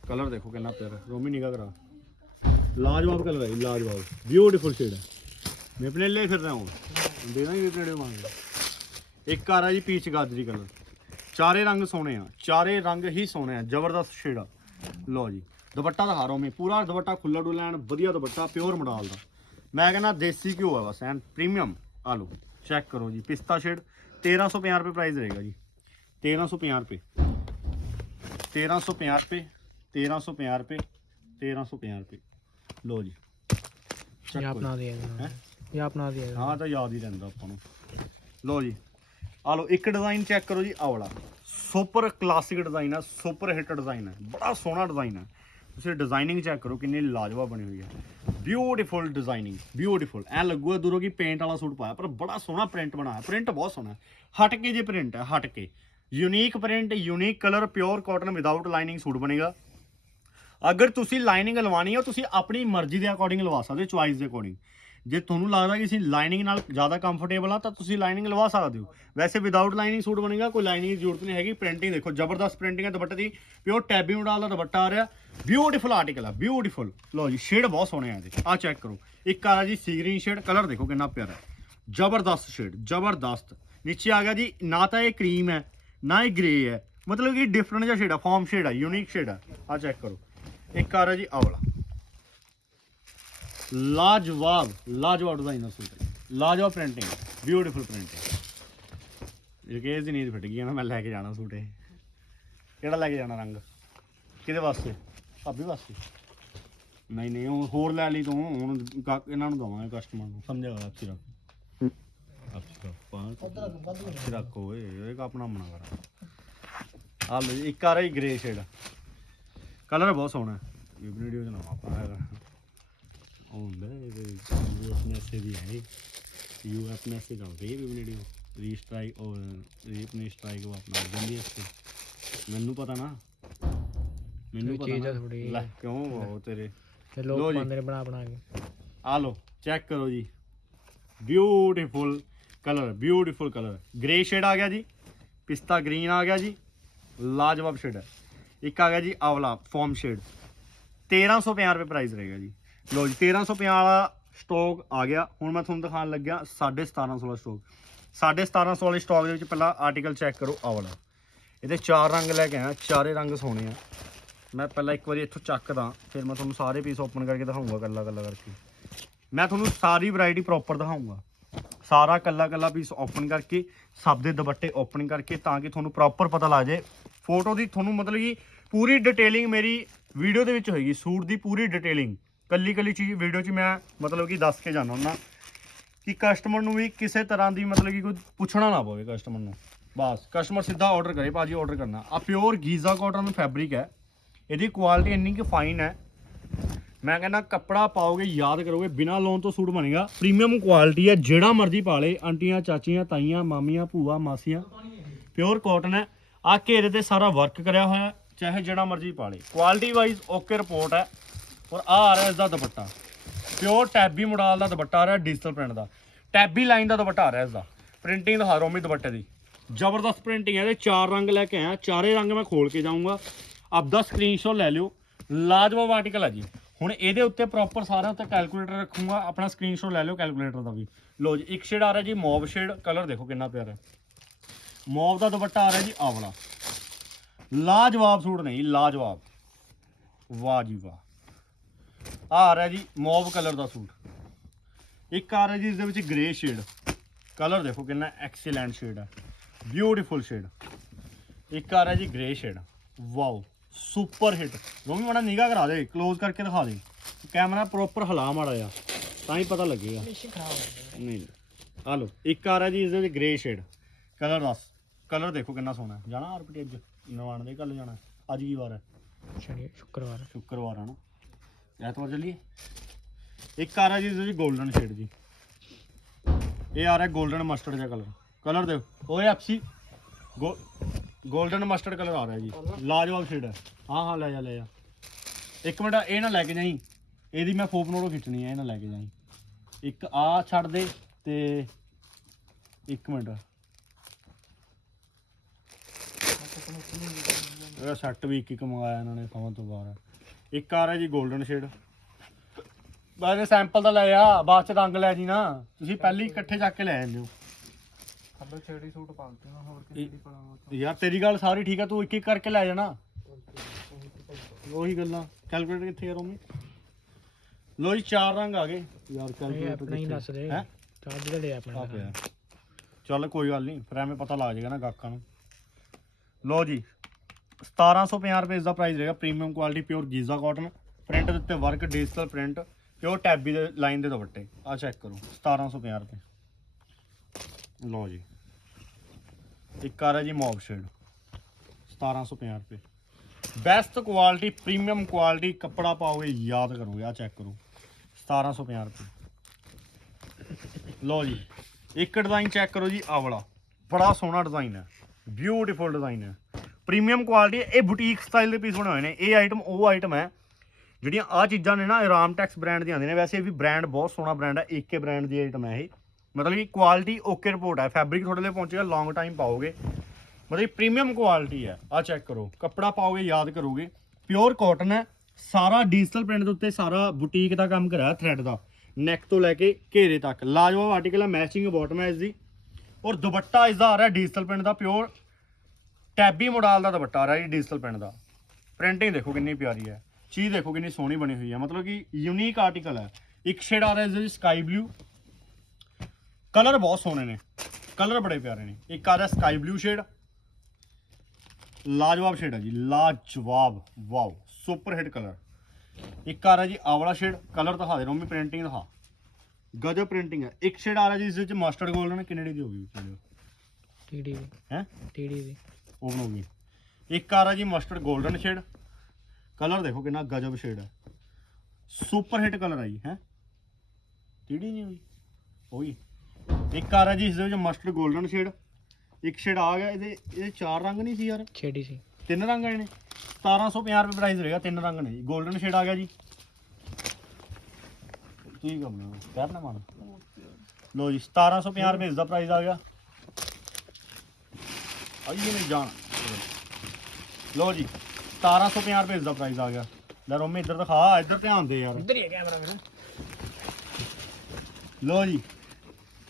ਕਲਰ ਦੇਖੋ ਕਿੰਨਾ ਪਿਆਰਾ। ਰੋਮੀ ਨਿਗਾ ਕਰਾ ਲਾਜਵਾਬ ਕਲਰ ਹੈ ਲਾਜਵਾਬ। ਬਿਊਟੀਫੁਲ ਸ਼ੇਡ ਹੈ। ਮੈਂ ਆਪਣੇ ਲਈ ਫਿਰ ਰਹਾ ਹੂੰ ਦੇ ਦਾਂਗੇ ਵੀਡੀਓ ਮੰਗ ਇੱਕ ਆ ਰਿਹਾ ਜੀ ਪੀਚ ਗਾਜਰੀ ਕਲਰ ਚਾਰੇ ਰੰਗ ਸੋਹਣੇ ਆ। ਚਾਰੇ ਰੰਗ ਹੀ ਸੋਹਣੇ ਆ। ਜ਼ਬਰਦਸਤ ਸ਼ੇਡ ਆ। ਲਓ ਜੀ, ਦੁਪੱਟਾ ਦਿਖਾ ਰਹਾ ਮੈਂ। ਪੂਰਾ ਦੁਪੱਟਾ ਖੁੱਲਾ ਡੁੱਲਾ ਐਨ, ਵਧੀਆ ਦੁਪੱਟਾ ਪਿਓਰ ਮਡਾਲ ਦਾ। ਮੈਂ ਕਹਿੰਦਾ ਦੇਸੀ ਘਿਓ ਆ ਬਸ ਐਨ ਪ੍ਰੀਮੀਅਮ ਆ ਲਓ ਚੈੱਕ ਕਰੋ ਜੀ। ਪਿਸਤਾ ਸ਼ੇਡ 1350 ਰੁਪਏ ਪ੍ਰਾਈਸ ਰਹੇਗਾ ਜੀ। 1350 ਰੁਪਏ। 1350 ਰੁਪਏ 1350 ਰੁਪਏ 1350 ਰੁਪਏ। ਲੋ ਜੀ। ਇਹ ਆਪਣਾ ਦੇ ਹੈਂ? ਇਹ ਆਪਣਾ ਦੇ ਹਾਂ ਤਾਂ ਯਾਦ ਹੀ ਰਹਿੰਦਾ ਆਪਾਂ ਨੂੰ। ਲੋ ਜੀ। ਆ ਲੋ ਇੱਕ ਡਿਜ਼ਾਈਨ ਚੈੱਕ ਕਰੋ ਜੀ ਆਹ ਵਾਲਾ। ਸੁਪਰ ਕਲਾਸਿਕ ਡਿਜ਼ਾਈਨ ਹੈ ਸੁਪਰ ਹਿੱਟ ਡਿਜ਼ਾਈਨ ਹੈ ਬੜਾ ਸੋਹਣਾ ਡਿਜ਼ਾਈਨ ਹੈ ਤੁਸੀਂ ਡਿਜ਼ਾਈਨਿੰਗ ਚੈੱਕ ਕਰੋ ਕਿੰਨੀ ਲਾਜਵਾਬ ਬਣੀ ਹੋਈ ਹੈ ਬਿਊਟੀਫੁਲ ਡਿਜ਼ਾਈਨਿੰਗ ਬਿਊਟੀਫੁਲ ਐ ਲੱਗੂਗਾ ਦੂਰੋਂ ਕਿ ਪੇਂਟ ਵਾਲਾ ਸੂਟ ਪਾਇਆ ਪਰ ਬੜਾ ਸੋਹਣਾ ਪ੍ਰਿੰਟ ਬਣਾਇਆ। ਪ੍ਰਿੰਟ ਬਹੁਤ ਸੋਹਣਾ। ਹੈ। ਹਟ ਕੇ ਜੇ ਪ੍ਰਿੰਟ ਹੈ ਹਟ ਕੇ unique print unique colour pure cotton without lining suit ਬਣੇਗਾ। ਅਗਰ ਤੁਸੀਂ ਲਾਈਨਿੰਗ ਲਵਾਣੀ ਹੈ ਤੁਸੀਂ ਆਪਣੀ ਮਰਜ਼ੀ ਦੇ ਅਕੋਰਡਿੰਗ ਲਵਾ ਸਕਦੇ ਹੋ ਚੁਆਇਸ ਦੇ ਅਕੋਰਡਿੰਗ ਜੇ ਤੁਹਾਨੂੰ ਲੱਗਦਾ ਕਿ ਅਸੀਂ ਲਾਈਨਿੰਗ ਨਾਲ ਜ਼ਿਆਦਾ ਕੰਫਰਟੇਬਲ ਆ, ਤਾਂ ਤੁਸੀਂ ਲਾਈਨਿੰਗ ਲਵਾ ਸਕਦੇ ਹੋ। ਵੈਸੇ ਵਿਦਆਊਟ ਲਾਈਨਿੰਗ ਸੂਟ ਬਣੇਗਾ, ਕੋਈ ਲਾਈਨਿੰਗ ਦੀ ਜ਼ਰੂਰਤ ਨਹੀਂ ਹੈਗੀ ਪ੍ਰਿੰਟਿੰਗ ਦੇਖੋ, ਜ਼ਬਰਦਸਤ ਪ੍ਰਿੰਟਿੰਗ ਹੈ ਦੁਪੱਟੇ ਦੀ ਪਿਓਰ ਟੈਬੀ ਮੋਡਲ ਦਾ ਦੁਪੱਟਾ ਆ ਰਿਹਾ। ਬਿਊਟੀਫੁਲ ਆਰਟੀਕਲ ਆ ਬਿਊਟੀਫੁਲ ਲਓ ਜੀ ਸ਼ੇਡ ਬਹੁਤ ਸੋਹਣੇ ਆ ਇਹਦੇ ਆ ਚੈੱਕ ਕਰੋ। ਇੱਕ ਆ ਜੀ ਸੀ ਗ੍ਰੀਨ ਸ਼ੇਡ ਕਲਰ ਦੇਖੋ ਕਿੰਨਾ ਪਿਆਰਾ ਜ਼ਬਰਦਸਤ ਸ਼ੇਡ ਜ਼ਬਰਦਸਤ। ਨੀਚੇ ਆ ਗਿਆ ਜੀ, ਨਾ ਤਾਂ ਇਹ ਕਰੀਮ ਹੈ, ਨਾ ਇਹ ਗ੍ਰੇ ਹੈ। ਮਤਲਬ ਕਿ ਡਿਫਰੈਂਟ ਜਿਹਾ ਸ਼ੇਡ ਆ ਫਾਰਮ ਸ਼ੇਡ ਆ ਯੂਨੀਕ ਸ਼ੇਡ ਆ। ਆ ਚੈੱਕ ਕਰੋ। ਇੱਕ ਆ ਰਿਹਾ ਜੀ ਆਹ ਵਾਲਾ ਲਾਜਵਾਬ ਲਾਜਵਾਬ ਡਿਜ਼ਾਈਨ ਸੂਟ ਹੈ। ਲਾਜਵਾਬ ਪ੍ਰਿੰਟਿੰਗ ਬਿਊਟੀਫੁਲ ਪ੍ਰਿੰਟਿੰਗ ਰਕੇਸ਼ ਦੀ ਨੀਂਦ ਫਿੱਟ ਗਈ ਨਾ ਮੈਂ ਲੈ ਕੇ ਜਾਣਾ ਸੂਟ ਇਹ। ਕਿਹੜਾ ਲੈ ਕੇ ਜਾਣਾ ਰੰਗ? ਕਿਹਦੇ ਵਾਸਤੇ? ਭਾਬੀ ਵਾਸਤੇ? ਨਹੀਂ ਨਹੀਂ ਉਹ ਹੋਰ ਲੈ ਲਈ ਤੂੰ ਹੁਣ ਇਹਨਾਂ ਨੂੰ ਦਵਾਂਗੇ ਕਸਟਮਰ ਨੂੰ। ਸਮਝਿਆ ਗਾ ਅੱਛੀ ਰੱਖ। ਅੱਛੀ ਰੱਖ ਪਾ ਅੱਛੀ ਰੱਖ ਓਏ ਇਹ ਆਪਣਾ ਮਨਾ ਕਰ। ਆ ਜੀ ਇੱਕ ਆ ਰਹੀ ਗ੍ਰੇ ਸ਼ੇਡ ਕਲਰ ਬਹੁਤ ਸੋਹਣਾ ਹੈ। ਇਹ ਵੀਡੀਓ ਚ ਨਾ ਆਪਣਾ ਹੈਗਾ। ਉਹ ਹੁੰਦਾ ਇਹ ਯੂ ਆਪਣੇ ਸੇ ਵੀ ਹੈ ਯੂ ਆਪਣੇ ਸੇ ਚੱਲਦੀ ਹੈ ਵੀ ਵੀਡੀਓ ਰੀਸਟ੍ਰਾਈਕ ਉਹ ਰੀਪਨੀ ਸਟ੍ਰਾਈਕ ਉਹ ਆਪਣਾ ਜਾਂਦੀ ਹੈ ਮੈਨੂੰ ਪਤਾ ਨਾ। ਮੈਨੂੰ ਪਤਾ ਚੀਜ਼। ਲੈ ਕਿਉਂ ਉਹ ਤੇਰੇ? ਤੇ ਲੋਕ ਨੇ ਬਣਾ ਬਣਾ ਕੇ। ਆ ਲਓ ਚੈੱਕ ਕਰੋ ਜੀ। Beautiful colour beautiful colour grey shade ਆ ਗਿਆ ਜੀ। ਪਿਸਤਾ ਗ੍ਰੀਨ ਆ ਗਿਆ ਜੀ। ਲਾਜਵਾਬ ਸ਼ੇਡ ਹੈ। ਇੱਕ ਆ ਗਿਆ ਜੀ ਆਵਲਾ ਫਾਰਮ ਸ਼ੇਡ 1350 ਰੁਪਏ ਪ੍ਰਾਈਸ ਰਹੇਗਾ ਜੀ। ਲਓ ਜੀ 1350 ਵਾਲਾ ਸਟਾਕ ਆ ਗਿਆ। ਹੁਣ ਮੈਂ ਤੁਹਾਨੂੰ ਦਿਖਾਉਣ ਲੱਗਿਆ 1750 ਵਾਲਾ ਸਟਾਕ 1750 ਵਾਲੇ ਸਟਾਕ ਦੇ ਵਿੱਚ ਪਹਿਲਾਂ ਆਰਟੀਕਲ ਚੈੱਕ ਕਰੋ ਆਹ ਵਾਲਾ ਇਹਦੇ ਚਾਰ ਰੰਗ ਲੈ ਕੇ ਆਇਆ, ਚਾਰੇ ਰੰਗ ਸੋਹਣੇ ਆ। ਮੈਂ ਪਹਿਲਾਂ ਇੱਕ ਵਾਰੀ ਇੱਥੋਂ ਚੱਕਦਾ, ਫਿਰ ਮੈਂ ਤੁਹਾਨੂੰ ਸਾਰੇ ਪੀਸ ਓਪਨ ਕਰਕੇ ਦਿਖਾਊਂਗਾ ਕੱਲਾ ਕੱਲਾ ਕਰਕੇ। ਮੈਂ ਤੁਹਾਨੂੰ ਸਾਰੀ ਵੈਰਾਈਟੀ ਪ੍ਰੋਪਰ ਦਿਖਾਊਂਗਾ ਸਾਰਾ ਕੱਲਾ ਕੱਲਾ ਪੀਸ ਓਪਨ ਕਰਕੇ, ਸਭ ਦੇ ਦੁਪੱਟੇ ਓਪਨ ਕਰਕੇ ਤਾਂ ਕਿ ਤੁਹਾਨੂੰ ਪ੍ਰੋਪਰ ਪਤਾ ਲੱਗ ਜਾਏ। ਫੋਟੋ ਦੀ ਤੁਹਾਨੂੰ ਮਤਲਬ ਕਿ ਪੂਰੀ ਡਿਟੇਲਿੰਗ ਮੇਰੀ ਵੀਡੀਓ ਦੇ ਵਿੱਚ ਹੋਏਗੀ, ਸੂਟ ਦੀ ਪੂਰੀ ਡਿਟੇਲਿੰਗ ਕੱਲੀ ਕੱਲੀ ਚੀਜ਼ ਵੀਡੀਓ 'ਚ ਮੈਂ ਮਤਲਬ ਕਿ ਦੱਸ ਕੇ ਜਾਣਾ ਹੁੰਦਾ। ਕਿ ਕਸਟਮਰ ਨੂੰ ਵੀ ਕਿਸੇ ਤਰ੍ਹਾਂ ਦੀ ਮਤਲਬ ਕਿ ਕੋਈ ਪੁੱਛਣਾ ਨਾ ਪਵੇ ਕਸਟਮਰ ਨੂੰ। ਬਸ ਕਸਟਮਰ ਸਿੱਧਾ ਆਰਡਰ ਕਰੇ, ਭਾਜੀ ਆਰਡਰ ਕਰਨਾ। ਆ ਪਿਓਰ ਗੀਜ਼ਾ ਕਾਟਨ ਫੈਬਰਿਕ ਹੈ। ਇਹਦੀ ਕੁਆਲਿਟੀ ਇੰਨੀ ਕਿ ਫਾਈਨ ਹੈ। ਮੈਂ ਕਹਿੰਦਾ ਕੱਪੜਾ ਪਾਓਗੇ, ਯਾਦ ਕਰੋਗੇ, ਬਿਨਾ ਲੋਨ ਤੋਂ ਸੂਟ ਬਣੇਗਾ। ਪ੍ਰੀਮੀਅਮ ਕੁਆਲਿਟੀ ਹੈ, ਜਿਹੜਾ ਮਰਜ਼ੀ ਪਾ ਲੇ, ਆਂਟੀਆਂ, ਚਾਚੀਆਂ, ਤਾਈਆਂ, ਮਾਮੀਆਂ, ਭੂਆ, ਮਾਸੀਆਂ। ਪਿਓਰ ਕਾਟਨ ਹੈ। ਆ ਘੇਰੇ ਤੇ ਸਾਰਾ ਵਰਕ ਕਰਿਆ ਹੋਇਆ। ਚਾਹੇ ਜਿਹੜਾ ਮਰਜ਼ੀ ਪਾ ਲੇ। ਕੁਆਲਿਟੀ ਵਾਈਜ਼ ਓਕੇ ਰਿਪੋਰਟ ਹੈ। ਔਰ ਆ ਆ ਰਿਹਾ ਇਸ ਦਾ ਦੁਪੱਟਾ। ਪਿਓਰ ਟੈਬੀ ਮੋਡਲ ਦਾ ਦੁਪੱਟਾ ਆ ਰਿਹਾ ਡਿਜੀਟਲ ਪ੍ਰਿੰਟ ਦਾ। ਟੈਬੀ ਲਾਈਨ ਦਾ ਦੁਪੱਟਾ ਆ ਰਿਹਾ ਇਸ ਦਾ ਪ੍ਰਿੰਟਿੰਗ ਦਿਖਾ ਰੋਮੀ ਦੁਪੱਟੇ ਦੀ। ਜ਼ਬਰਦਸਤ ਪ੍ਰਿੰਟਿੰਗ ਹੈ। ਇਹਦੇ ਚਾਰ ਰੰਗ ਲੈ ਕੇ ਆਇਆ। ਚਾਰੇ ਰੰਗ ਮੈਂ ਖੋਲ ਕੇ ਜਾਊਂਗਾ। ਆਪ ਦਾ ਸਕਰੀਨਸ਼ਾਟ ਲੈ ਲਿਓ। ਲਾਜਵਾਬ ਆਰਟੀਕਲ ਹੈ ਜੀ। ਹੁਣ ਇਹਦੇ ਉੱਤੇ ਪ੍ਰੋਪਰ ਸਾਰਾ ਉੱਤੇ ਕੈਲਕੂਲੇਟਰ ਰੱਖੂੰਗਾ। ਆਪਣਾ ਸਕਰੀਨਸ਼ਾਟ ਲੈ ਲਿਓ ਕੈਲਕੂਲੇਟਰ ਦਾ ਵੀ। ਲਓ ਜੀ, ਇੱਕ ਸ਼ੇਡ ਆ ਰਿਹਾ ਜੀ ਮੌਬ ਸ਼ੇਡ ਕਲਰ ਦੇਖੋ ਕਿੰਨਾ ਪਿਆਰਾ ਹੈ। ਮੌਬ ਦਾ ਦੁਪੱਟਾ ਆ ਰਿਹਾ ਜੀ, ਆਵਲਾ। ਲਾਜਵਾਬ ਸੂਟ ਨਹੀਂ ਲਾਜਵਾਬ। ਵਾਹ ਜੀ ਵਾਹ। ਆ ਰਿਹਾ ਜੀ ਮੌਬ ਕਲਰ ਦਾ ਸੂਟ। ਇੱਕ ਆ ਰਿਹਾ ਜੀ ਇਸ ਦੇ ਵਿੱਚ ਗ੍ਰੇ ਸ਼ੇਡ ਕਲਰ ਦੇਖੋ ਕਿੰਨਾ ਐਕਸੀਲੈਂਟ ਸ਼ੇਡ ਹੈ ਬਿਊਟੀਫੁਲ ਸ਼ੇਡ ਇੱਕ ਆ ਰਿਹਾ ਜੀ grey shade wow super hit Romi ਮਾੜਾ ਨਿਗਾ ਕਰਾ ਦੇ ক্লোਜ਼ ਕਰਕੇ ਦਿਖਾ ਦੇ। ਕੈਮਰਾ ਪ੍ਰੋਪਰ ਹਿਲਾ ਮਾੜਾ ਆ ਤਾਂ ਹੀ ਪਤਾ ਲੱਗੇਗਾ। ਨਹੀਂ ਆ ਲਓ ਇੱਕ ਆ ਰਿਹਾ ਜੀ ਇਸ ਦੇ ਵਿੱਚ ਗ੍ਰੇ ਸ਼ੇਡ ਕਲਰ ਦੱਸ। ਕਲਰ ਦੇਖੋ ਕਿੰਨਾ ਸੋਹਣਾ। ਹੈ ਜਾਣਾ ਆਰਪੀਟੀ ਅੱਜ? ਨਵਾਣ ਦੇ ਕੱਲ ਜਾਣਾ। ਅੱਜ ਕੀ ਵਾਰ ਹੈ? ਸ਼ਨੀ ਸ਼ੁੱਕਰਵਾਰ। ਸ਼ੁੱਕਰਵਾਰ ਹੈ ਨਾ। ਐਤਵਾਰ ਚੱਲੀਏ? ਇੱਕ ਆ ਰਿਹਾ ਜੀ ਤੁਸੀਂ 골ਡਨ ਸ਼ੇਡ ਜੀ। ਇਹ ਆ ਰਿਹਾ ਗੋਲਡਨ ਮਸਟਰਡ ਜਿਹਾ ਕਲਰ ਕਲਰ ਦੇ ਓਏ ਐਪਸੀ ਗੋਲਡਨ ਮਸਟਰਡ ਕਲਰ ਆ ਰਿਹਾ ਜੀ। ਲਾਜਵਾਬ ਸ਼ੇਡ ਹੈ। ਹਾਂ ਹਾਂ ਲੈ ਜਾ ਲੈ ਜਾ। ਇੱਕ ਮਿੰਟ ਇਹ ਨਾ ਲੈ ਕੇ ਜਾਈ। ਇਹਦੀ ਮੈਂ ਫੋਪ ਨੋਟੋ ਖਿੱਚਣੀ ਹੈ ਇਹ ਨਾ ਲੈ ਕੇ ਜਾਈ। ਇੱਕ ਆ ਛੱਡ ਦੇ ਤੇ ਇੱਕ ਮਿੰਟ। ਇਹ ਸੈੱਟ ਵੀ ਇੱਕ ਇੱਕ ਮੰਗਾਇਆ ਇਹਨਾਂ ਨੇ ਸਮਾਂ ਤੋਂ ਬਾਅਦ ਇੱਕ ਆ ਰਿਹਾ ਜੀ 골ਡਨ ਸ਼ੇਡ ਬਾਅਦ ਸੈਂਪਲ ਤਾਂ ਲੈ ਆ ਬਾਅਦ ਚ ਰੰਗ ਲੈ ਜੀ ਨਾ। ਤੁਸੀਂ ਪਹਿਲੀ ਇਕੱਠੇ ਚੱਕ ਕੇ ਲੈ ਜਾਂਦੇ ਹੋ। ਅੱਬਲ ਛੇੜੀ ਸੂਟ ਪਾਉਂਦੇ ਨਾ ਹੋਰ ਕਿਸੇ ਦੀ ਯਾਰ ਤੇਰੀ ਗੱਲ ਸਾਰੀ ਠੀਕ ਆ ਤੂੰ ਇੱਕ ਇੱਕ ਕਰਕੇ ਲੈ ਜਾਣਾ। ਉਹੀ ਗੱਲਾਂ। ਕੈਲਕੂਲੇਟਰ ਕਿੱਥੇ ਆ ਰੋਮੀ? ਲੋ ਜੀ ਚਾਰ ਰੰਗ ਆ ਗਏ। ਯਾਰ ਕੈਲਕੂਲੇਟਰ ਆਪਣਾ ਹੀ ਦੱਸ ਦੇ ਹੈ? ਆਪਣਾ ਚੱਲ ਕੋਈ ਗੱਲ ਨਹੀਂ ਫਿਰ ਐਵੇਂ ਪਤਾ ਲੱਗ ਜਾਏਗਾ ਨਾ ਗਾਹਕਾਂ ਨੂੰ। ਲੋ ਜੀ 1750 ਰੁਪਏ ਇਸ ਦਾ ਪ੍ਰਾਈਸ ਰਹੇਗਾ। Premium quality pure Giza cotton print ਦੇ ਉੱਤੇ work digital print pure tabby ਦੇ ਲਾਈਨ ਦੇ ਦੁਪੱਟੇ। ਆ ਚੈੱਕ ਕਰੋ 1750 ਰੁਪਏ। ਲੋ ਜੀ, ਇੱਕ ਆ ਰਿਹਾ ਜੀ ਮੌਬ ਸ਼ੇਡ 1750 ਰੁਪਏ। ਬੈਸਟ ਕੁਆਲਿਟੀ ਪ੍ਰੀਮੀਅਮ ਕੁਆਲਿਟੀ ਕੱਪੜਾ ਪਾਓਗੇ ਯਾਦ ਕਰੋਗੇ ਆ ਚੈੱਕ ਕਰੋ। 1750 ਰੁਪਏ। ਲੋ ਜੀ, ਇੱਕ ਡਿਜ਼ਾਈਨ ਚੈੱਕ ਕਰੋ ਜੀ ਆਵਲਾ ਬੜਾ ਸੋਹਣਾ ਡਿਜ਼ਾਈਨ ਹੈ। ਬਿਊਟੀਫੁਲ ਡਿਜ਼ਾਈਨ ਹੈ। ਪ੍ਰੀਮੀਅਮ ਕੁਆਲਿਟੀ ਇਹ ਬੁਟੀਕ ਸਟਾਈਲ ਦੇ ਪੀਸ ਬਣੇ ਹੋਏ ਨੇ। ਇਹ ਆਈਟਮ ਉਹ ਆਈਟਮ ਹੈ, ਜਿਹੜੀਆਂ ਆ ਚੀਜ਼ਾਂ ਨੇ ਨਾ ਰਾਮਟੈਕਸ ਬ੍ਰਾਂਡ ਦੀਆਂ ਆਉਂਦੀਆਂ ਨੇ। ਵੈਸੇ ਵੀ ਬ੍ਰਾਂਡ ਬਹੁਤ ਸੋਹਣਾ ਬ੍ਰਾਂਡ ਹੈ ਏਕੇ ਬ੍ਰਾਂਡ ਦੀ ਆਈਟਮ ਹੈ ਇਹ। ਮਤਲਬ ਕਿ ਕੁਆਲਿਟੀ ਓਕੇ ਰਿਪੋਰਟ ਹੈ। ਫੈਬਰਿਕ ਤੁਹਾਡੇ ਲਈ ਪਹੁੰਚੇਗਾ ਲੌਂਗ ਟਾਈਮ ਪਾਓਗੇ। ਮਤਲਬ ਪ੍ਰੀਮੀਅਮ ਕੁਆਲਿਟੀ ਹੈ। ਆ ਚੈੱਕ ਕਰੋ। ਕੱਪੜਾ ਪਾਓਗੇ, ਯਾਦ ਕਰੋਗੇ। ਪਿਓਰ ਕਾਟਨ ਹੈ। ਸਾਰਾ ਡਿਜੀਟਲ ਪ੍ਰਿੰਟ ਦੇ ਉੱਤੇ ਸਾਰਾ ਬੁਟੀਕ ਦਾ ਕੰਮ ਕਰਾਇਆ ਥ੍ਰੈਡ ਦਾ। ਨੈਕ ਤੋਂ ਲੈ ਕੇ ਘੇਰੇ ਤੱਕ। ਲਾਜਵਾਬ ਆਰਟੀਕਲ ਹੈ ਮੈਚਿੰਗ ਬਾਟਮ ਹੈ ਇਸ ਦੀ। ਔਰ ਦੁਪੱਟਾ ਇਸ ਦਾ ਆ ਰਿਹਾ ਡਿਜੀਟਲ ਪਿੰਡ ਦਾ ਪਿਓਰ। ਟੈਬੀ ਮੋਡਲ ਦਾ ਦੁਪੱਟਾ ਆ ਰਿਹਾ ਜੀ ਡਿਜੀਟਲ ਪਿੰਡ ਦਾ। ਪ੍ਰਿੰਟਿੰਗ ਦੇਖੋ ਕਿੰਨੀ ਪਿਆਰੀ ਹੈ। ਚੀਜ਼ ਦੇਖੋ ਕਿੰਨੀ ਸੋਹਣੀ ਬਣੀ ਹੋਈ ਹੈ। ਮਤਲਬ ਕਿ ਯੂਨੀਕ ਆਰਟੀਕਲ ਹੈ। ਇੱਕ ਸ਼ੇਡ ਆ ਰਿਹਾ ਇਸ ਦੇ ਸਕਾਈ ਬਲੂ ਕਲਰ ਬਹੁਤ ਸੋਹਣੇ ਨੇ। ਕਲਰ ਬੜੇ ਪਿਆਰੇ ਨੇ। ਇੱਕ ਆ ਰਿਹਾ ਸਕਾਈ ਬਲੂ ਸ਼ੇਡ ਲਾਜਵਾਬ ਸ਼ੇਡ ਹੈ ਜੀ। ਲਾਜਵਾਬ। ਵਾਓ। ਸੁਪਰ ਹਿੱਟ ਕਲਰ ਇੱਕ ਆ ਰਿਹਾ ਜੀ ਆਵਲਾ ਸ਼ੇਡ ਕਲਰ ਦਿਖਾ ਦੇ। ਰੋਮੀ ਪ੍ਰਿੰਟਿੰਗ ਦਿਖਾ। ਗਜਬ ਪ੍ਰਿੰਟਿੰਗ ਹੈ ਇੱਕ ਸ਼ੇਡ ਆ ਰਿਹਾ ਜੀ ਇਸ ਵਿੱਚ ਮਸਟਰਡ ਗੋਲਡਨ ਕਿੰਨੇ ਦੀ ਹੋਗੀ ਟੀਡੀ ਦੀ। ਹੈ? ਟੀਡੀ ਉਹ ਬਣਾਉਗੀ ਇੱਕ ਆ ਰਿਹਾ ਜੀ ਮਸਟਰਡ ਗੋਲਡਨ ਸ਼ੇਡ ਕਲਰ ਦੇਖੋ ਕਿੰਨਾ ਗਜਬ ਸ਼ੇਡ ਹੈ ਸੁਪਰ ਹਿੱਟ ਕਲਰ ਆ ਜੀ ਹੈ? ਟੀਡੀ ਨਹੀਂ ਹੋਈ। ਹੋਈ ਇੱਕ ਆ ਰਿਹਾ ਜੀ ਇਸ ਵਿੱਚ ਮਸਟਰਡ ਗੋਲਡਨ ਸ਼ੇਡ ਇੱਕ ਸ਼ੇਡ ਆ ਗਿਆ ਇਹਦੇ ਇਹਦੇ ਚਾਰ ਰੰਗ ਨਹੀਂ ਸੀ ਯਾਰ? ਛੇੜੀ ਸੀ। ਤਿੰਨ ਰੰਗ ਆਏ ਨੇ। 1750 ਰੁਪਏ ਪ੍ਰਾਈਸ ਰਹੇਗਾ ਤਿੰਨ ਰੰਗ ਨੇ ਜੀ। ਗੋਲਡਨ ਸ਼ੇਡ ਆ ਗਿਆ ਜੀ। ਕੀ ਕਰਨਾ ਕਰਨਾ ਮਨ ਲੋ ਜੀ 1750 ਰੁਪਏ ਇਸ ਦਾ ਪ੍ਰਾਈਸ ਆ ਗਿਆ। ਆਈਏ ਨੇ ਜਾਣ। ਲੋ ਜੀ 1750 ਰੁਪਏ ਇਸ ਦਾ ਪ੍ਰਾਈਸ ਆ ਗਿਆ। ਲੈ ਰੋਮੇ ਇੱਧਰ ਦਿਖਾ ਇੱਧਰ ਧਿਆਨ ਦੇ ਯਾਰ। ਇੱਧਰ ਹੀ ਹੈ ਕੈਮਰਾ ਮੇਰਾ ਲੋ ਜੀ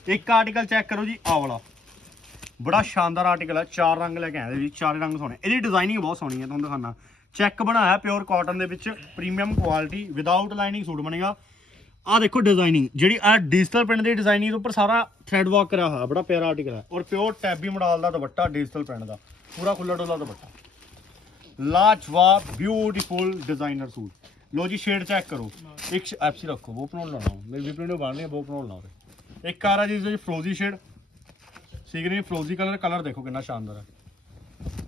ਇੱਕ ਆਰਟੀਕਲ ਚੈੱਕ ਕਰੋ ਜੀ ਆਹ ਵਾਲਾ। ਬੜਾ ਸ਼ਾਨਦਾਰ ਆਰਟੀਕਲ ਹੈ ਚਾਰ ਰੰਗ ਲੈ ਕੇ ਆਏ ਜੀ ਚਾਰੇ ਰੰਗ ਸੋਹਣੇ। ਇਹਦੀ ਡਿਜ਼ਾਈਨਿੰਗ ਬਹੁਤ ਸੋਹਣੀ ਹੈ ਤੁਹਾਨੂੰ ਦਿਖਾਣਾ ਚੈੱਕ ਬਣਾਇਆ ਪਿਓਰ ਕਾਟਨ ਦੇ ਵਿੱਚ premium quality without lining suit ਬਣੇਗਾ। ਆਹ ਦੇਖੋ ਡਿਜ਼ਾਈਨਿੰਗ ਜਿਹੜੀ ਆ ਡਿਜੀਟਲ ਪ੍ਰਿੰਟ ਦੀ ਡਿਜ਼ਾਈਨਿੰਗ ਉੱਪਰ ਸਾਰਾ ਥ੍ਰੈਡ ਵਰਕ ਕਰਿਆ ਹੋਇਆ, ਬੜਾ ਪਿਆਰਾ ਆਰਟੀਕਲ ਹੈ। ਔਰ ਪਿਓਰ ਟੈਬੀ ਮਡਾਲ ਦਾ ਦੁਪੱਟਾ ਡਿਜੀਟਲ ਪ੍ਰਿੰਟ ਦਾ, ਪੂਰਾ ਖੁੱਲਾ ਡੁੱਲਾ ਦੁਪੱਟਾ। ਲਾਜਵਾਬ ਬਿਊਟੀਫੁਲ ਡਿਜ਼ਾਈਨਰ ਸੂਟ। ਲੋ ਜੀ ਸ਼ੇਡ ਚੈੱਕ ਕਰੋ। ਇੱਕ ਐਪਸੀ ਰੱਖੋ ਉਹ ਪਨੋਲ ਲਾਣਾ ਮੇਰੀ ਵੀ ਪ੍ਰਿੰਟ ਬਣ ਰਹੀ ਹੈ ਉਹ ਪਨੋਲ ਲਾ ਇੱਕ ਆ ਰਿਹਾ ਜੀ ਫਰੋਜ਼ੀ ਸ਼ੇਡ ਸੀਗਰੀ ਫਰੋਜ਼ੀ ਕਲਰ ਕਲਰ ਦੇਖੋ ਕਿੰਨਾ ਸ਼ਾਨਦਾਰ ਹੈ।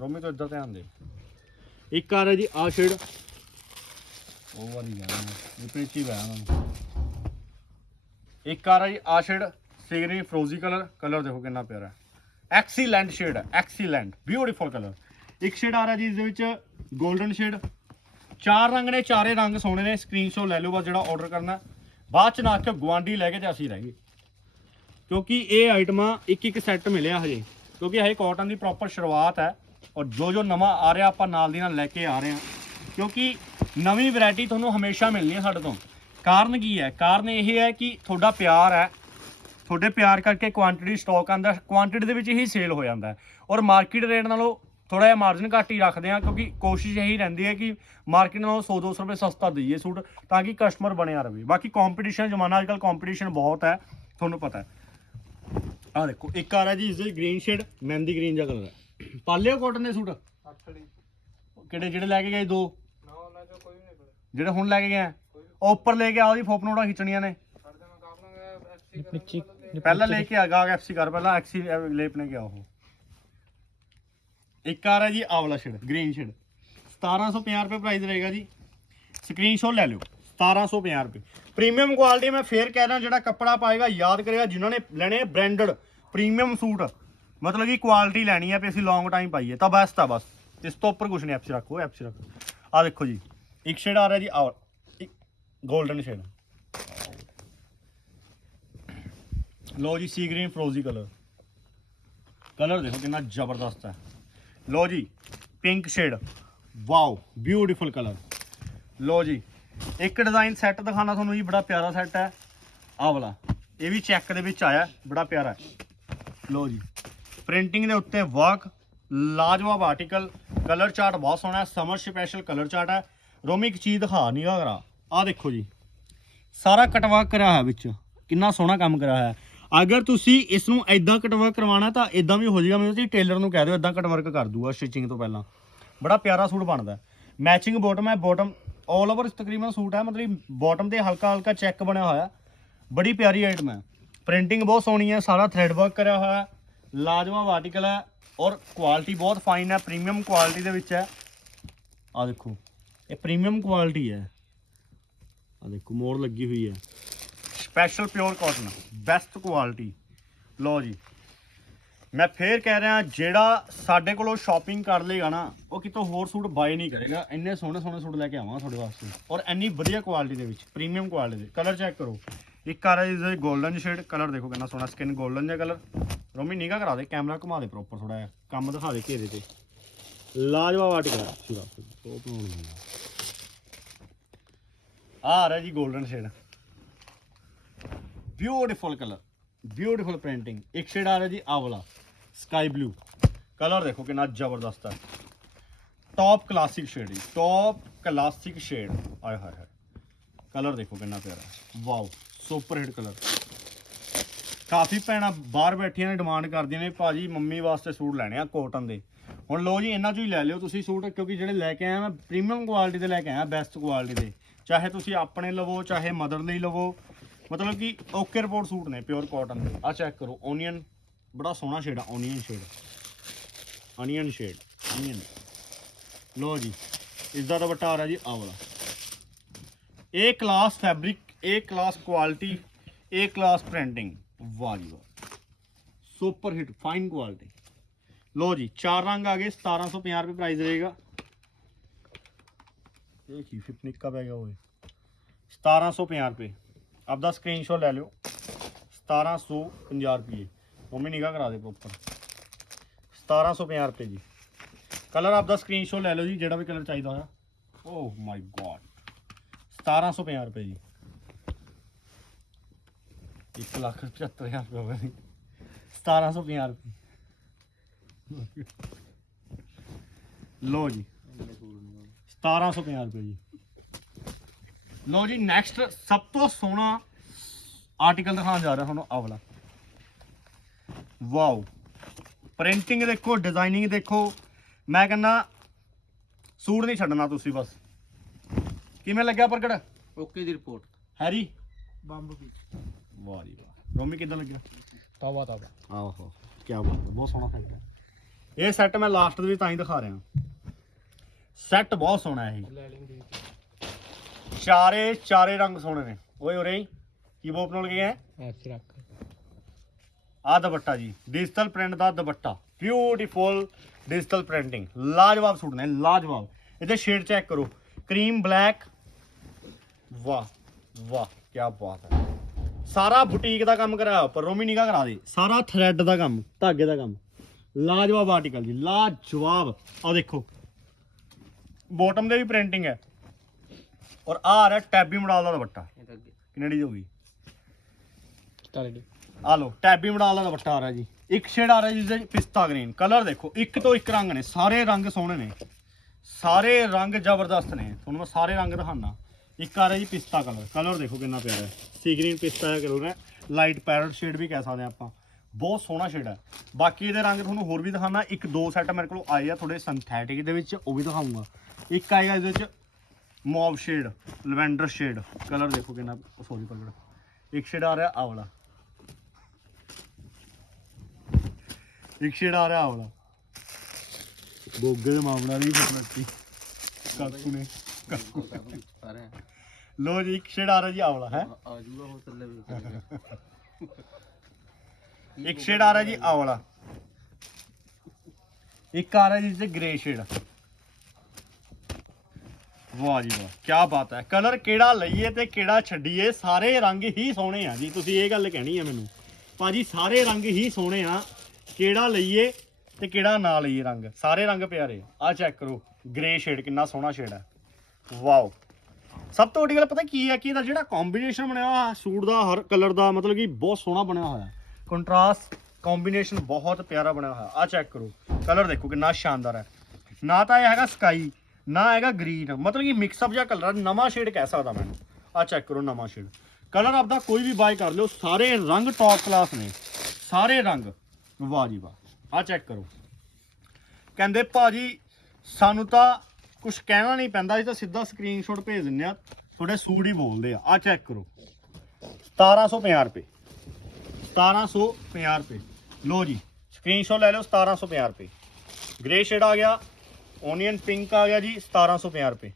ਰੋਮੀ ਤੋਂ ਇੱਧਰ ਧਿਆਨ ਦੇ। ਇੱਕ ਆ ਰਿਹਾ ਜੀ ਆ ਸ਼ੇਡ ਉਹ ਵਾਲੀ ਲੈਣਾ ਇਹ ਪ੍ਰੀਚੀ ਲੈਣਾ ਇੱਕ ਆ ਰਿਹਾ ਜੀ ਆ ਸ਼ੇਡ ਸੀਗਰੀ ਫਰੋਜ਼ੀ ਕਲਰ ਕਲਰ ਦੇਖੋ ਕਿੰਨਾ ਪਿਆਰਾ ਹੈ। ਐਕਸੀਲੈਂਟ ਸ਼ੇਡ ਹੈ ਐਕਸੀਲੈਂਟ ਬਿਊਟੀਫੁਲ ਕਲਰ ਇੱਕ ਸ਼ੇਡ ਆ ਰਿਹਾ ਜੀ ਇਸ ਦੇ ਵਿੱਚ 골ਡਨ ਸ਼ੇਡ ਚਾਰ ਰੰਗ ਨੇ, ਚਾਰੇ ਰੰਗ ਸੋਹਣੇ ਨੇ ਸਕਰੀਨਸ਼ਾਟ ਲੈ ਲਓ ਬਸ ਜਿਹੜਾ ਆਰਡਰ ਕਰਨਾ। ਬਾਅਦ ਚ ਨਾ ਕਿ ਗਵਾਂਡੀ ਲੈ ਕੇ ਤੇ ਅਸੀਂ ਰਹਿ ਗਏ। ਕਿਉਂਕਿ ਇਹ ਆਈਟਮਾਂ ਇੱਕ ਇੱਕ ਸੈੱਟ ਮਿਲਿਆ ਹਜੇ। ਕਿਉਂਕਿ ਹਜੇ ਕਾਟਨ ਦੀ ਪ੍ਰੋਪਰ ਸ਼ੁਰੂਆਤ ਹੈ ਔਰ ਜੋ ਜੋ ਨਵਾਂ ਆ ਰਿਹਾ, ਆਪਾਂ ਨਾਲ ਦੀ ਨਾਲ ਲੈ ਕੇ ਆ ਰਹੇ ਹਾਂ। ਕਿਉਂਕਿ ਨਵੀਂ ਵੈਰਾਈਟੀ ਤੁਹਾਨੂੰ ਹਮੇਸ਼ਾ ਮਿਲਣੀ ਹੈ ਸਾਡੇ ਤੋਂ। ਕਾਰਨ ਕੀ ਹੈ? ਕਾਰਨ ਇਹ ਹੈ ਕਿ ਤੁਹਾਡਾ ਪਿਆਰ ਹੈ। ਤੁਹਾਡੇ ਪਿਆਰ ਕਰਕੇ ਕੁਆਂਟੀਟੀ ਸਟਾਕ ਆਂਦਾ ਕੁਆਂਟੀਟੀ ਦੇ ਵਿੱਚ ਹੀ ਸੇਲ ਹੋ ਜਾਂਦਾ ਹੈ। ਔਰ ਮਾਰਕੀਟ ਰੇਟ ਨਾਲੋਂ ਥੋੜਾ ਜਿਹਾ ਮਾਰਜਨ ਘੱਟ ਹੀ ਰੱਖਦੇ ਆ ਕਿਉਂਕਿ ਕੋਸ਼ਿਸ਼ ਇਹੀ ਰਹਿੰਦੀ ਹੈ ਕਿ ਮਾਰਕੀਟ ਨਾਲੋਂ 100 200 ਰੁਪਏ ਸਸਤਾ ਦਈਏ ਸੂਟ ਤਾਂ ਕਿ ਕਸਟਮਰ ਬਣਿਆ ਰਵੇ ਬਾਕੀ ਕੰਪੀਟੀਸ਼ਨ ਜ਼ਮਾਨਾ ਅੱਜਕੱਲ ਕੰਪੀਟੀਸ਼ਨ ਬਹੁਤ ਹੈ ਤੁਹਾਨੂੰ ਪਤਾ ਹੈ। ਆਹ ਦੇਖੋ ਇੱਕ ਆ ਰਿਹਾ ਜੀ ਇਸ ਦੇ ਗ੍ਰੀਨ ਸ਼ੇਡ ਮਹਿੰਦੀ ਗ੍ਰੀਨ ਜਿਹਾ ਕਲਰ ਹੈ। ਪਾਲਿਓ ਕਾਟਨ ਦੇ ਸੂਟ। ਕਿਹੜੇ ਜਿਹੜੇ ਲੈ ਕੇ ਗਏ ਦੋ? ਨਾ ਉਹਨਾਂ ਚੋਂ ਕੋਈ ਨਹੀਂ ਜਿਹੜੇ ਹੁਣ ਲੈ ਕੇ ਗਏ ਆ? ਉੱਪਰ ਲੈ ਕੇ ਆਓ ਜੀ ਫੋਪਨੋੜਾ ਖਿੱਚਣੀਆਂ ਨੇ। ਪਹਿਲਾਂ ਲੈ ਕੇ ਆਗਾ ਐਫਸੀ ਕਰ ਪਹਿਲਾਂ ਐਕਸੀ ਲੇਪਨੇ ਗਿਆ ਉਹ। ਇੱਕ ਆ ਰਿਹਾ ਜੀ ਆਵਲਾ ਸ਼ੇਡ ਗ੍ਰੀਨ ਸ਼ੇਡ 1750 ਰੁਪਏ ਪ੍ਰਾਈਸ ਰਹੇਗਾ ਜੀ। ਸਕਰੀਨਸ਼ਾਟ ਲੈ ਲਿਓ 1750 ਰੁਪਏ। ਪ੍ਰੀਮੀਅਮ ਕੁਆਲਿਟੀ ਮੈਂ ਫੇਰ ਕਹਿ ਰਿਹਾ ਜਿਹੜਾ ਕੱਪੜਾ ਪਾਏਗਾ ਯਾਦ ਕਰੇਗਾ ਜਿਨ੍ਹਾਂ ਨੇ ਲੈਣੇ ਬ੍ਰਾਂਡਡ ਪ੍ਰੀਮੀਅਮ ਸੂਟ ਮਤਲਬ ਕਿ ਕੁਆਲਿਟੀ ਲੈਣੀ ਹੈ ਵੀ ਅਸੀਂ ਲੌਂਗ ਟਾਈਮ ਪਾਈਏ। ਤਾਂ ਬਸ ਤਾਂ ਬਸ। ਇਸ ਤੋਂ ਉੱਪਰ ਕੁਝ ਨਹੀਂ ਐਫਸੀ ਰੱਖੋ ਐਫਸੀ ਰੱਖੋ। ਆ ਦੇਖੋ ਜੀ ਇੱਕ ਸ਼ੇਡ ਆ ਰਿਹਾ ਜੀ ਆ 골ਡਨ ਸ਼ੇਡ। ਲੋ ਜੀ ਸੀ ਗ੍ਰੀਨ ਫਰੋਜ਼ੀ ਕਲਰ ਕਲਰ ਦੇਖੋ ਕਿੰਨਾ ਜ਼ਬਰਦਸਤ ਹੈ। ਲੋ ਜੀ pink shade wow beautiful colour ਲੋ ਜੀ, ਇੱਕ ਡਿਜ਼ਾਈਨ ਸੈੱਟ ਦਿਖਾਣਾ ਤੁਹਾਨੂੰ ਜੀ, ਬੜਾ ਪਿਆਰਾ ਸੈੱਟ ਹੈ। ਆਹ ਵਾਲਾ, ਇਹ ਵੀ ਚੈੱਕ ਦੇ ਵਿੱਚ ਆਇਆ, ਬੜਾ ਪਿਆਰਾ ਹੈ। ਲੋ ਜੀ ਪ੍ਰਿੰਟਿੰਗ ਦੇ ਉੱਤੇ ਵਰਕ ਲਾਜਵਾਬ ਆਰਟੀਕਲ ਕਲਰ ਚਾਰਟ ਬਹੁਤ ਸੋਹਣਾ ਸਮਰ ਸਪੈਸ਼ਲ ਕਲਰ ਚਾਰਟ ਹੈ। ਰੋਮੀ, ਇੱਕ ਚੀਜ਼ ਦਿਖਾ ਨਹੀਂ ਕਰਾ ਆਹ ਦੇਖੋ ਜੀ। ਸਾਰਾ ਕਟਵਰਕ ਕਰਿਆ ਹੋਇਆ ਵਿੱਚ। ਕਿੰਨਾ ਸੋਹਣਾ ਕੰਮ ਕਰਿਆ ਹੋਇਆ। ਅਗਰ ਤੁਸੀਂ ਇਸ ਨੂੰ ਐਦਾਂ ਕਟਵਰਕ ਕਰਵਾਉਣਾ ਤਾਂ ਐਦਾਂ ਵੀ ਹੋ ਜਾਏਗਾ ਮੈਨੂੰ ਤੁਸੀਂ ਟੇਲਰ ਨੂੰ ਕਹਿ ਦਿਓ ਐਦਾਂ ਕਟਵਰਕ ਕਰ ਦੂਗਾ ਸਟਿਚਿੰਗ ਤੋਂ ਪਹਿਲਾਂ। ਬੜਾ ਪਿਆਰਾ ਸੂਟ ਬਣਦਾ ਮੈਚਿੰਗ ਬਾਟਮ ਹੈ। ਬਾਟਮ 올 ਓਵਰ ਤਕਰੀਬਨ ਸੂਟ ਹੈ। ਮਤਲਬ ਬਾਟਮ ਤੇ ਹਲਕਾ ਹਲਕਾ ਚੈੱਕ ਬਣਿਆ ਹੋਇਆ। ਬੜੀ ਪਿਆਰੀ ਆਈਟਮ ਹੈ। ਪ੍ਰਿੰਟਿੰਗ ਬਹੁਤ ਸੋਹਣੀ ਹੈ। ਸਾਰਾ ਥ੍ਰੈਡ ਵਰਕ ਕਰਿਆ ਹੋਇਆ ਹੈ। ਲਾਜਵਾਬ ਆਰਟੀਕਲ ਹੈ ਔਰ ਕੁਆਲਿਟੀ ਬਹੁਤ ਫਾਈਨ ਹੈ। ਪ੍ਰੀਮੀਅਮ ਕੁਆਲਿਟੀ ਦੇ ਵਿੱਚ ਹੈ। ਆ ਦੇਖੋ। ਇਹ ਪ੍ਰੀਮੀਅਮ ਕੁਆਲਿਟੀ ਹੈ। ਆ ਦੇਖੋ ਮੋਰ ਲੱਗੀ ਹੋਈ ਹੈ। Special pure cotton best quality ਲਓ ਜੀ, ਮੈਂ ਫੇਰ ਕਹਿ ਰਿਹਾ, ਜਿਹੜਾ ਸਾਡੇ ਕੋਲੋਂ ਸ਼ਾਪਿੰਗ ਕਰ ਲੇਗਾ ਨਾ, ਉਹ ਕਿਤੋਂ ਹੋਰ ਸੂਟ ਬਾਏ ਨਹੀਂ ਕਰੇਗਾ। ਇੰਨੇ ਸੋਹਣੇ ਸੋਹਣੇ ਸੂਟ ਲੈ ਕੇ ਆਵਾਂ ਤੁਹਾਡੇ ਵਾਸਤੇ। ਔਰ ਇੰਨੀ ਵਧੀਆ ਕੁਆਲਿਟੀ ਦੇ ਵਿੱਚ ਪ੍ਰੀਮੀਅਮ ਕੁਆਲਿਟੀ ਦੇ। ਕਲਰ ਚੈੱਕ ਕਰੋ। ਇੱਕ ਆ ਰਿਹਾ ਜੀ 골ਡਨ ਸ਼ੇਡ ਕਲਰ ਦੇਖੋ ਕਿੰਨਾ ਸੋਹਣਾ ਸਕਿਨ 골ਡਨ ਜਿਹਾ ਕਲਰ ਰੋਮੀ ਨਿਗਾ ਕਰਾ ਦੇ ਕੈਮਰਾ ਘੁਮਾ ਦੇ ਪ੍ਰੋਪਰ ਥੋੜਾ ਜਿਹਾ। ਕੰਮ ਦਿਖਾ ਦੇ ਘੇਰੇ ਤੇ। ਲਾਜਵਾਬ ਆਰਟੀਕਲ ਸ਼ੁਰੂ ਉਹ ਬਣਾਉਣ ਆ ਆ ਰਿਹਾ ਜੀ golden shade beautiful colour beautiful printing ਇੱਕ ਸ਼ੇਡ ਆ ਰਿਹਾ ਜੀ ਆਹ ਵਾਲਾ ਸਕਾਈ ਬਲੂ ਕਲਰ ਦੇਖੋ ਕਿੰਨਾ ਜ਼ਬਰਦਸਤ ਹੈ ਟੌਪ ਕਲਾਸਿਕ ਸ਼ੇਡ ਜੀ ਟੌਪ ਕਲਾਸਿਕ ਸ਼ੇਡ ਆਏ ਹਾਏ ਹਾਏ ਕਲਰ ਦੇਖੋ ਕਿੰਨਾ ਪਿਆਰਾ। ਵਾਓ ਸੁਪਰ ਹਿੱਟ ਕਲਰ ਕਾਫੀ ਭੈਣਾਂ ਬਾਹਰ ਬੈਠੀਆਂ ਨੇ ਡਿਮਾਂਡ ਕਰਦੀਆਂ ਨੇ, ਭਾਜੀ ਮੰਮੀ ਵਾਸਤੇ ਸੂਟ ਲੈਣੇ ਆ ਕੋਟਨ ਦੇ। ਹੁਣ ਲੋ ਜੀ, ਇਹਨਾਂ ਚੋਂ ਹੀ ਲੈ ਲਿਓ ਤੁਸੀਂ ਸੂਟ, ਕਿਉਂਕਿ ਜਿਹੜੇ ਲੈ ਕੇ ਆਇਆ ਮੈਂ ਪ੍ਰੀਮੀਅਮ ਕੁਆਲਿਟੀ ਦੇ ਲੈ ਕੇ ਆਇਆ ਬੈਸਟ ਕੁਆਲਿਟੀ ਦੇ। ਚਾਹੇ ਤੁਸੀਂ ਆਪਣੇ ਲਵੋ, ਚਾਹੇ ਮਦਰ ਲਈ ਲਵੋ। ਮਤਲਬ ਕਿ ਓਕੇ ਰਿਪੋਰਟ ਸੂਟ ਨੇ ਪਿਓਰ ਕਾਟਨ ਦੇ। ਆ ਚੈੱਕ ਕਰੋ ਓਨੀਅਨ ਬੜਾ ਸੋਹਣਾ ਸ਼ੇਡ ਆ onion shade onion shade onion ਲੋ ਜੀ ਇਸ ਦਾ ਦੁਪੱਟਾ ਆ ਰਿਹਾ ਜੀ, ਆਹ ਵਾਲਾ। A class fabric A class quality A class printing ਵਾਹ ਜੀ ਵਾਹ। ਸੁਪਰ ਹਿੱਟ ਫਾਈਨ ਕੁਆਲਿਟੀ ਲੋ ਜੀ, ਚਾਰ ਰੰਗ ਆ ਗਏ 1750 ਰੁਪਏ ਪ੍ਰਾਈਸ ਰਹੇਗਾ। ਇਹ ਕੀ ਫਿਪਨਿਕ ਕਾ ਪੈ ਗਿਆ ਓਏ। 1750 ਰੁਪਏ। ਆਪਦਾ ਸਕਰੀਨਸ਼ਾਟ ਲੈ ਲਿਓ। 1750 ਰੁਪਏ। ਮੰਮੀ ਨਿਗਾਹ ਕਰਾ ਦੇ ਪ੍ਰੋਪਰ 1750 ਰੁਪਏ ਜੀ। ਕਲਰ ਆਪਦਾ ਸਕਰੀਨਸ਼ਾਟ ਲੈ ਲਓ ਜੀ, ਜਿਹੜਾ ਵੀ ਕਲਰ ਚਾਹੀਦਾ ਹੋਇਆ। ਓਹ ਮਾਈ ਗॉड 1750 ਰੁਪਏ ਜੀ। 1 ਲੱਖ 75000 ਰੁਪਏ ਹੋ ਗਏ। 1750 ਰੁਪਏ। ਲੋ ਜੀ। 1750 ਰੁਪਏ ਜੀ। ਲੋ ਜੀ ਨੈਕਸਟ ਸਭ ਤੋਂ ਸੋਹਣਾ ਆਰਟੀਕਲ ਦਿਖਾਉਣ ਜਾ ਰਿਹਾ ਤੁਹਾਨੂੰ ਆਹ ਵਾਲਾ। ਵਾਓ ਪ੍ਰਿੰਟਿੰਗ ਦੇਖੋ ਡਿਜ਼ਾਈਨਿੰਗ ਦੇਖੋ। ਮੈਂ ਕਹਿੰਦਾ ਸੂਟ ਨਹੀਂ ਛੱਡਣਾ ਤੁਸੀਂ ਬਸ। ਕਿਵੇਂ ਲੱਗਿਆ ਪ੍ਰਗਟ? ਓਕੇ ਦੀ ਰਿਪੋਰਟ ਹੈਰੀ? ਬੰਬ ਵੀ। ਵਾਹ ਜੀ ਵਾਹ। ਰੋਮੀ ਕਿੱਦਾਂ ਲੱਗਿਆ? ਤਵਾ ਤਵਾ। ਆਹੋ ਕੀ ਬਾਤ ਹੈ ਬਹੁਤ ਸੋਹਣਾ ਸੈੱਟ ਹੈ। ਇਹ ਸੈੱਟ ਮੈਂ ਲਾਸਟ ਦੇ ਵਿੱਚ ਤਾਂ ਹੀ ਦਿਖਾ ਰਿਹਾ। ਸੈੱਟ ਬਹੁਤ ਸੋਹਣਾ ਹੈ ਇਹ ਚਾਰੇ ਚਾਰੇ ਰੰਗ ਸੋਹਣੇ ਨੇ। ਓਏ ਉਰੇ ਹੀ ਕੀ ਬੋਪ ਨਾਲ ਗਿਆ ਹੈ ਐਸ ਰੱਖ। ਆ ਦੁਪੱਟਾ ਜੀ ਡਿਜੀਟਲ ਪ੍ਰਿੰਟ ਦਾ ਦੁਪੱਟਾ। ਬਿਊਟੀਫੁਲ ਡਿਜੀਟਲ ਪ੍ਰਿੰਟਿੰਗ ਲਾਜਵਾਬ ਸੂਟ ਨੇ ਲਾਜਵਾਬ। ਇਹਦੇ ਸ਼ੇਡ ਚੈੱਕ ਕਰੋ। ਕਰੀਮ ਬਲੈਕ ਵਾਹ ਵਾਹ ਕੀ ਬਾਤ ਹੈ। ਸਾਰਾ ਬੁਟੀਕ ਦਾ ਕੰਮ ਕਰਾਇਆ ਉੱਪਰ ਰੋਮੀ ਨਿਗਾ ਕਰਾ ਦੇ। ਸਾਰਾ ਥ੍ਰੈਡ ਦਾ ਕੰਮ ਧਾਗੇ ਦਾ ਕੰਮ। ਲਾਜਵਾਬ ਆਰਟੀਕਲ ਜੀ ਲਾਜਵਾਬ। ਆ ਦੇਖੋ ਬਾਟਮ ਦੇ ਵੀ ਪ੍ਰਿੰਟਿੰਗ ਹੈ। ਔਰ ਆ ਆ ਰਿਹਾ ਟੈਬੀ ਮੋਡਲ ਦਾ ਦੁਪੱਟਾ। ਕਿੰਨੇ ਦੀ ਹੋਗੀ ਚੱਲ ਜੀ ਆ ਲੋ ਟੈਬੀ ਮੋਡਲ ਦਾ ਦੁਪੱਟਾ ਆ ਰਿਹਾ ਜੀ। ਇੱਕ ਸ਼ੇਡ ਆ ਰਿਹਾ ਜਿਸ ਦੇ ਪਿਸਤਾ ਗ੍ਰੀਨ ਕਲਰ ਦੇਖੋ ਇੱਕ ਤੋਂ ਇੱਕ ਰੰਗ ਨੇ ਸਾਰੇ ਰੰਗ ਸੋਹਣੇ ਨੇ। ਸਾਰੇ ਰੰਗ ਜ਼ਬਰਦਸਤ ਨੇ। ਤੁਹਾਨੂੰ ਮੈਂ ਸਾਰੇ ਰੰਗ ਦਿਖਾਣਾ ਇੱਕ ਆ ਰਿਹਾ ਜੀ ਪਿਸਤਾ ਕਲਰ ਕਲਰ ਦੇਖੋ ਕਿੰਨਾ ਪਿਆਰਾ ਹੈ। ਸੀ ਗ੍ਰੀਨ ਪਿਸਤਾ ਹੈ ਕਲਰ ਹੈ। ਲਾਈਟ ਪੈਰਟ ਸ਼ੇਡ ਵੀ ਕਹਿ ਸਕਦੇ ਹਾਂ ਆਪਾਂ। ਬਹੁਤ ਸੋਹਣਾ ਸ਼ੇਡ ਹੈ। ਬਾਕੀ ਇਹਦੇ ਰੰਗ ਤੁਹਾਨੂੰ ਹੋਰ ਵੀ ਦਿਖਾਣਾ ਇੱਕ ਦੋ ਸੈੱਟ ਮੇਰੇ ਕੋਲ ਆਏ ਆ ਥੋੜੇ ਸਿੰਥੈਟਿਕ ਦੇ ਵਿੱਚ ਉਹ ਵੀ ਦਿਖਾਉਂਗਾ ਇੱਕ ਆਏਗਾ ਇਹਦੇ ਵਿੱਚ mauve shade lavender shade colour ਦੇਖੋ ਕਿੰਨਾ ਸੋਰੀ ਪਕੜ ਇੱਕ ਸ਼ੇਡ ਆ ਰਿਹਾ ਆਹ ਵਾਲਾ ਇੱਕ ਸ਼ੇਡ ਆ ਰਿਹਾ ਆਹ ਵਾਲਾ ਗੋਗੇ ਦੇ ਮਾਮਲਾ ਵੀ ਫਟਲੱਟੀ ਕਾਕੂ ਨੇ। ਕਾਕੂ ਸਾਰੇ ਲੋ ਜੀ ਇੱਕ ਸ਼ੇਡ ਆ ਰਿਹਾ ਜੀ ਆਹ ਵਾਲਾ ਹੈ? ਆ ਜੂਗਾ ਹੋ ਥੱਲੇ ਵੀ। ਇੱਕ ਸ਼ੇਡ ਆ ਰਿਹਾ ਜੀ, ਆਹ ਵਾਲਾ। ਇੱਕ ਆ ਰਿਹਾ ਜੀ ਤੇ ਗ੍ਰੇ ਸ਼ੇਡ ਵਾਹ ਜੀ ਵਾਹ ਕੀ ਬਾਤ ਹੈ। ਕਲਰ ਕਿਹੜਾ ਲਈਏ ਤੇ ਕਿਹੜਾ ਛੱਡੀਏ, ਸਾਰੇ ਰੰਗ ਹੀ ਸੋਹਣੇ ਆ ਜੀ। ਤੁਸੀਂ ਇਹ ਗੱਲ ਕਹਿਣੀ ਆ ਮੈਨੂੰ। ਭਾਜੀ, ਸਾਰੇ ਰੰਗ ਹੀ ਸੋਹਣੇ ਆ। ਕਿਹੜਾ ਲਈਏ ਤੇ ਕਿਹੜਾ ਨਾ ਲਈਏ ਰੰਗ। ਸਾਰੇ ਰੰਗ ਪਿਆਰੇ ਆ। ਚੈੱਕ ਕਰੋ ਗ੍ਰੇ ਸ਼ੇਡ ਕਿੰਨਾ ਸੋਹਣਾ ਸ਼ੇਡ ਹੈ ਵਾਓ। ਸਭ ਤੋਂ ਵੱਡੀ ਗੱਲ ਪਤਾ ਕੀ ਹੈ ਕਿ ਇਹਦਾ ਜਿਹੜਾ ਕੰਬੀਨੇਸ਼ਨ ਬਣਿਆ ਹੋਇਆ, ਸੂਟ ਦਾ ਹਰ ਕਲਰ ਦਾ, ਮਤਲਬ ਕਿ ਬਹੁਤ ਸੋਹਣਾ ਬਣਿਆ ਹੋਇਆ। ਕੰਟਰਾਸਟ ਕੰਬੀਨੇਸ਼ਨ ਬਹੁਤ ਪਿਆਰਾ ਬਣਿਆ ਹੋਇਆ। ਆ ਚੈੱਕ ਕਰੋ। ਕਲਰ ਦੇਖੋ ਕਿੰਨਾ ਸ਼ਾਨਦਾਰ ਹੈ। ਨਾ ਤਾਂ ਇਹ ਹੈਗਾ ਸਕਾਈ ਨਾ ਹੈਗਾ ਗ੍ਰੀਨ ਮਤਲਬ ਕਿ ਮਿਕਸ ਅਪ ਜਿਹਾ ਕਲਰ ਨਵਾਂ ਸ਼ੇਡ ਕਹਿ ਸਕਦਾ ਮੈਂ। ਆ ਚੈੱਕ ਕਰੋ ਨਵਾਂ ਸ਼ੇਡ ਕਲਰ ਆਪਦਾ ਕੋਈ ਵੀ ਬਾਈ ਕਰ ਲਿਓ, ਸਾਰੇ ਰੰਗ ਟੌਪ ਕਲਾਸ ਨੇ। ਸਾਰੇ ਰੰਗ। ਵਾਹ ਜੀ ਵਾਹ। ਆ ਚੈੱਕ ਕਰੋ। ਕਹਿੰਦੇ ਭਾਜੀ, ਸਾਨੂੰ ਤਾਂ ਕੁਝ ਕਹਿਣਾ ਨਹੀਂ ਪੈਂਦਾ, ਅਸੀਂ ਤਾਂ ਸਿੱਧਾ ਸਕਰੀਨਸ਼ਾਟ ਭੇਜ ਦਿੰਨੇ ਆ ਤੁਹਾਡੇ ਸੂਟ ਹੀ ਬੋਲਦੇ ਆ। ਆ ਚੈੱਕ ਕਰੋ। 1750 ਰੁਪਏ। 1750 ਰੁਪਏ। ਲੋ ਜੀ ਸਕਰੀਨਸ਼ਾਟ ਲੈ ਲਓ 1750 ਰੁਪਏ। ਗ੍ਰੇ ਸ਼ੇਡ ਆ ਗਿਆ ਓਨੀਅਨ ਪਿੰਕ ਆ ਗਿਆ ਜੀ 1750 ਰੁਪਏ।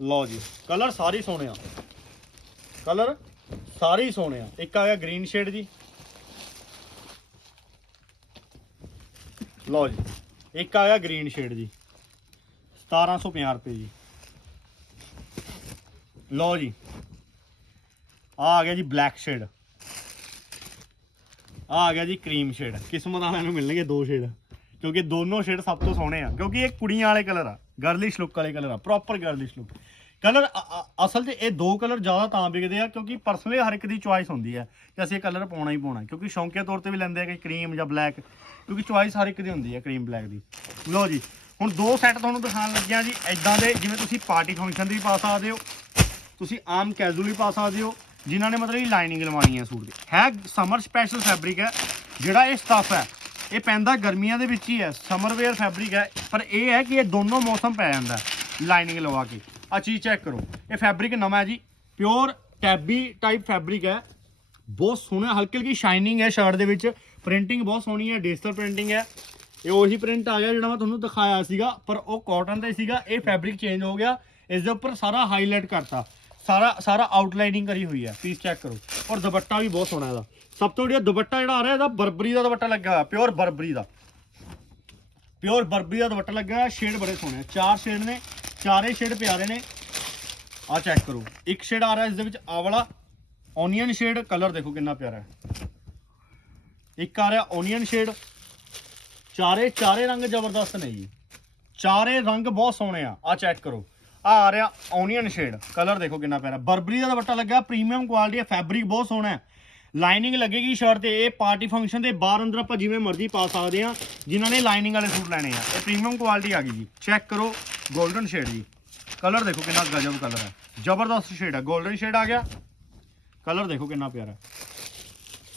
ਲਓ ਜੀ ਕਲਰ ਸਾਰੇ ਸੋਹਣੇ ਆ। ਕਲਰ ਸਾਰੇ ਹੀ ਸੋਹਣੇ ਆ। ਇੱਕ ਆ ਗਿਆ ਗ੍ਰੀਨ ਸ਼ੇਡ ਜੀ। ਲਓ ਜੀ, ਇੱਕ ਆ ਗਿਆ ਗ੍ਰੀਨ ਸ਼ੇਡ ਜੀ। 1750 ਰੁਪਏ ਜੀ। ਲਓ ਜੀ, ਆ ਆ ਗਿਆ ਜੀ ਬਲੈਕ ਸ਼ੇਡ ਆ ਆ ਗਿਆ ਜੀ ਕਰੀਮ ਸ਼ੇਡ। ਕਿਸਮਤ ਵਾਲਿਆਂ ਨੂੰ ਮਿਲਣਗੇ ਦੋ ਸ਼ੇਡ। ਕਿਉਂਕਿ ਦੋਨੋਂ ਸ਼ੇਡ ਸਭ ਤੋਂ ਸੋਹਣੇ ਆ। ਕਿਉਂਕਿ ਇਹ ਕੁੜੀਆਂ ਵਾਲੇ ਕਲਰ ਆ। ਗਰਲਿਸ਼ ਲੁੱਕ ਵਾਲੇ ਕਲਰ ਆ। ਪ੍ਰੋਪਰ ਗਰਲਿਸ਼ ਲੁੱਕ ਕਲਰ ਅਸਲ 'ਚ ਇਹ ਦੋ ਕਲਰ ਜ਼ਿਆਦਾ ਤਾਂ ਵਿਕਦੇ ਆ ਕਿਉਂਕਿ ਪਰਸਨਲੀ ਹਰ ਇੱਕ ਦੀ ਚੁਆਇਸ ਹੁੰਦੀ ਹੈ ਕਿ ਅਸੀਂ ਇਹ ਕਲਰ ਪਾਉਣਾ ਹੀ ਪਾਉਣਾ ਕਿਉਂਕਿ ਸ਼ੌਂਕੀਆ ਤੌਰ ਤੇ ਵੀ ਲੈਂਦੇ ਆ ਕਿ ਕਰੀਮ ਜਾਂ ਬਲੈਕ ਕਿਉਂਕਿ ਚੁਆਇਸ ਹਰ ਇੱਕ ਦੀ ਹੁੰਦੀ ਹੈ ਕਰੀਮ ਬਲੈਕ ਦੀ। ਲਓ ਜੀ, ਹੁਣ ਦੋ ਸੈੱਟ ਤੁਹਾਨੂੰ ਦਿਖਾਉਣ ਲੱਗਿਆ ਜੀ। ਐਦਾਂ ਦੇ ਜਿਵੇਂ ਤੁਸੀਂ ਪਾਰਟੀ ਫੰਕਸ਼ਨ ਦੀ ਵੀ ਪਾ ਸਕਦੇ ਹੋ। ਤੁਸੀਂ ਆਮ ਕੈਜੂਅਲੀ ਪਾ ਸਕਦੇ ਹੋ। ਜਿਨ੍ਹਾਂ ਨੇ ਮਤਲਬ ਲਾਈਨਿੰਗ ਲਵਾਉਣੀ ਹੈ ਸੂਟ ਦੀ। ਹੈ ਸਮਰ ਸਪੈਸ਼ਲ ਫੈਬਰਿਕ ਹੈ, ਜਿਹੜਾ ਇਹ ਸਟਫ ਹੈ, ਇਹ ਪੈਂਦਾ ਗਰਮੀਆਂ ਦੇ ਵਿੱਚ ਹੀ ਹੈ ਸਮਰ ਵੇਅਰ ਫੈਬਰਿਕ ਹੈ, ਪਰ ਇਹ ਹੈ ਕਿ ਇਹ ਦੋਨੋਂ ਮੌਸਮ ਪੈ ਜਾਂਦਾ ਲਾਈਨਿੰਗ ਲਵਾ ਕੇ। ਆ ਚੀਜ਼ ਚੈੱਕ ਕਰੋ, ਇਹ ਫੈਬਰਿਕ ਨਵਾਂ ਹੈ ਜੀ ਪਿਓਰ ਟੈਬੀ ਟਾਈਪ ਫੈਬਰਿਕ ਹੈ। ਬਹੁਤ ਸੋਹਣਾ, ਹਲਕੀ ਹਲਕੀ ਸ਼ਾਈਨਿੰਗ ਹੈ ਸ਼ਰਟ ਦੇ ਵਿੱਚ। ਪ੍ਰਿੰਟਿੰਗ ਬਹੁਤ ਸੋਹਣੀ ਹੈ ਡਿਜੀਟਲ ਪ੍ਰਿੰਟਿੰਗ ਹੈ। ਇਹ ਉਹੀ ਪ੍ਰਿੰਟ ਆ ਗਿਆ ਜਿਹੜਾ ਮੈਂ ਤੁਹਾਨੂੰ ਦਿਖਾਇਆ ਸੀਗਾ, ਪਰ ਉਹ ਕਾਟਨ ਦਾ ਸੀਗਾ, ਇਹ ਫੈਬਰਿਕ ਚੇਂਜ ਹੋ ਗਿਆ, ਇਸ ਦੇ ਉੱਪਰ ਸਾਰਾ ਹਾਈਲਾਈਟ ਕਰਤਾ। ਸਾਰਾ ਸਾਰਾ ਆਊਟਲਾਈਨਿੰਗ ਕਰੀ ਹੋਈ ਹੈ ਪੀਸ ਚੈੱਕ ਕਰੋ। ਔਰ ਦੁਪੱਟਾ ਵੀ ਬਹੁਤ ਸੋਹਣਾ ਇਹਦਾ। ਸਭ ਤੋਂ ਵਧੀਆ ਦੁਪੱਟਾ ਜਿਹੜਾ ਆ ਰਿਹਾ, ਇਹਦਾ ਬਰਬਰੀ ਦਾ ਦੁਪੱਟਾ ਲੱਗਾ ਹੋਇਆ ਪਿਓਰ ਬਰਬਰੀ ਦਾ। ਪਿਓਰ ਬਰਬਰੀ ਦਾ ਦੁਪੱਟਾ ਲੱਗਾ ਹੋਇਆ ਸ਼ੇਡ ਬੜੇ ਸੋਹਣੇ ਆ। ਚਾਰ ਸ਼ੇਡ ਨੇ, ਚਾਰੇ ਸ਼ੇਡ ਪਿਆਰੇ ਨੇ। ਆ ਚੈੱਕ ਕਰੋ। ਇੱਕ ਸ਼ੇਡ ਆ ਰਿਹਾ ਇਸ ਦੇ ਵਿੱਚ ਆ ਵਾਲਾ ਓਨੀਅਨ ਸ਼ੇਡ ਕਲਰ ਦੇਖੋ ਕਿੰਨਾ ਪਿਆਰਾ ਹੈ। ਇੱਕ ਆ ਰਿਹਾ ਓਨੀਅਨ ਸ਼ੇਡ ਚਾਰੇ ਚਾਰੇ ਰੰਗ ਜ਼ਬਰਦਸਤ ਨੇ ਜੀ। ਚਾਰੇ ਰੰਗ ਬਹੁਤ ਸੋਹਣੇ ਆ। ਆ ਚੈੱਕ ਕਰੋ। ਆ ਆ ਰਿਹਾ ਓਨੀਅਨ ਸ਼ੇਡ ਕਲਰ ਦੇਖੋ ਕਿੰਨਾ ਪਿਆਰਾ। ਬਰਬਰੀ ਦਾ ਦੁਪੱਟਾ ਲੱਗਾ ਪ੍ਰੀਮੀਅਮ ਕੁਆਲਿਟੀ ਹੈ ਫੈਬਰਿਕ ਬਹੁਤ ਸੋਹਣਾ ਹੈ। ਲਾਈਨਿੰਗ ਲੱਗੇਗੀ ਸ਼ਰਟ ਤੇ, ਇਹ ਪਾਰਟੀ ਫੰਕਸ਼ਨ ਦੇ ਬਾਹਰ ਅੰਦਰ ਆਪਾਂ ਜਿਵੇਂ ਮਰਜ਼ੀ ਪਾ ਸਕਦੇ ਆ ਜਿਨ੍ਹਾਂ ਨੇ ਲਾਈਨਿੰਗ ਵਾਲੇ ਸੂਟ ਲੈਣੇ ਆ। ਇਹ ਪ੍ਰੀਮੀਅਮ ਕੁਆਲਿਟੀ ਆ ਗਈ ਜੀ। ਚੈੱਕ ਕਰੋ 골ਡਨ ਸ਼ੇਡ ਜੀ। ਕਲਰ ਦੇਖੋ ਕਿੰਨਾ ਗਜਬ ਕਲਰ ਹੈ। ਜ਼ਬਰਦਸਤ ਸ਼ੇਡ ਹੈ। 골ਡਨ ਸ਼ੇਡ ਆ ਗਿਆ। ਕਲਰ ਦੇਖੋ ਕਿੰਨਾ ਪਿਆਰਾ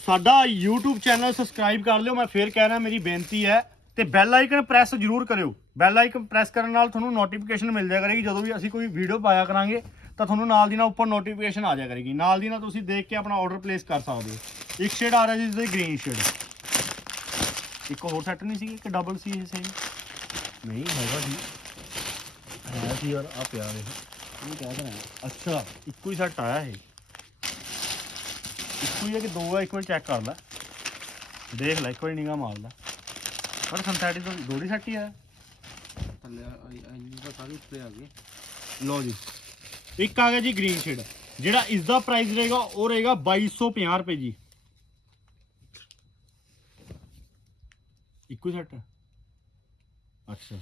ਸਾਡਾ YouTube ਚੈਨਲ ਸਬਸਕ੍ਰਾਈਬ ਕਰ ਲਿਓ। ਮੈਂ ਫੇਰ ਕਹਿ ਰਿਹਾ, ਮੇਰੀ ਬੇਨਤੀ ਹੈ ਤੇ ਬੈਲ ਆਈਕਨ ਪ੍ਰੈਸ ਜ਼ਰੂਰ ਕਰਿਓ। ਬੈਲ ਆਈਕਨ ਪ੍ਰੈਸ ਕਰਨ ਨਾਲ ਤੁਹਾਨੂੰ ਨੋਟੀਫਿਕੇਸ਼ਨ ਮਿਲ ਜਾਇਆ ਕਰੇਗੀ। ਜਦੋਂ ਵੀ ਅਸੀਂ ਕੋਈ ਵੀਡੀਓ ਪਾਇਆ ਕਰਾਂਗੇ ਤਾਂ ਤੁਹਾਨੂੰ ਨਾਲ ਦੀ ਨਾਲ ਉੱਪਰ ਨੋਟੀਫਿਕੇਸ਼ਨ ਆ ਜਾਇਆ ਕਰੇਗੀ। ਨਾਲ ਦੀ ਨਾਲ ਤੁਸੀਂ ਦੇਖ ਕੇ ਆਪਣਾ ਆਰਡਰ ਪਲੇਸ ਕਰ ਸਕਦੇ ਹੋ। ਇੱਕ ਸ਼ੇਡ ਆ ਰਿਹਾ ਜੀ ਇਸਦੇ ਗ੍ਰੀਨ ਸ਼ੇਡ ਇੱਕ ਹੋਰ ਸੈੱਟ ਨਹੀਂ ਸੀ ਕਿ ਡਬਲ ਸੀ ਇਹ ਸੇਮ ਨਹੀਂ ਹੈਗਾ ਜੀ। ਹੈ ਸੀ ਯਾਰ ਆ ਪਿਆ ਵੇ ਇਹ ਕਹਿ ਰਿਹਾ ਅੱਛਾ ਇੱਕੋ ਹੀ ਸੈੱਟ ਆਇਆ ਇਹ। ਇੱਕੋ ਹੀ ਹੈ ਕਿ ਦੋ ਹੈ ਇੱਕ ਵਾਰ ਚੈੱਕ ਕਰ ਲੈ। ਦੇਖ ਲੈ ਇੱਕ ਵਾਰੀ ਨਿਗਾਹ ਮਾਰ ਲੈ। ਪਰ ਸਿੰਥੈਟਿਕ ਤੋਂ ਦੋ ਹੀ ਸੈੱਟ ਹੀ ਆਇਆ ਥੱਲੇ ਇੰਨੀ ਤਾਂ ਸਾਰੀ ਉੱਤੇ ਆ ਗਈ ਲਓ ਜੀ। ਇੱਕ ਆ ਗਿਆ ਜੀ ਗ੍ਰੀਨ ਸ਼ੇਡ ਜਿਹੜਾ ਇਸ ਦਾ ਪ੍ਰਾਈਸ ਰਹੇਗਾ, ਉਹ ਰਹੇਗਾ 2250 ਰੁਪਏ ਜੀ। ਇੱਕੋ ਸੈੱਟ ਅੱਛਾ।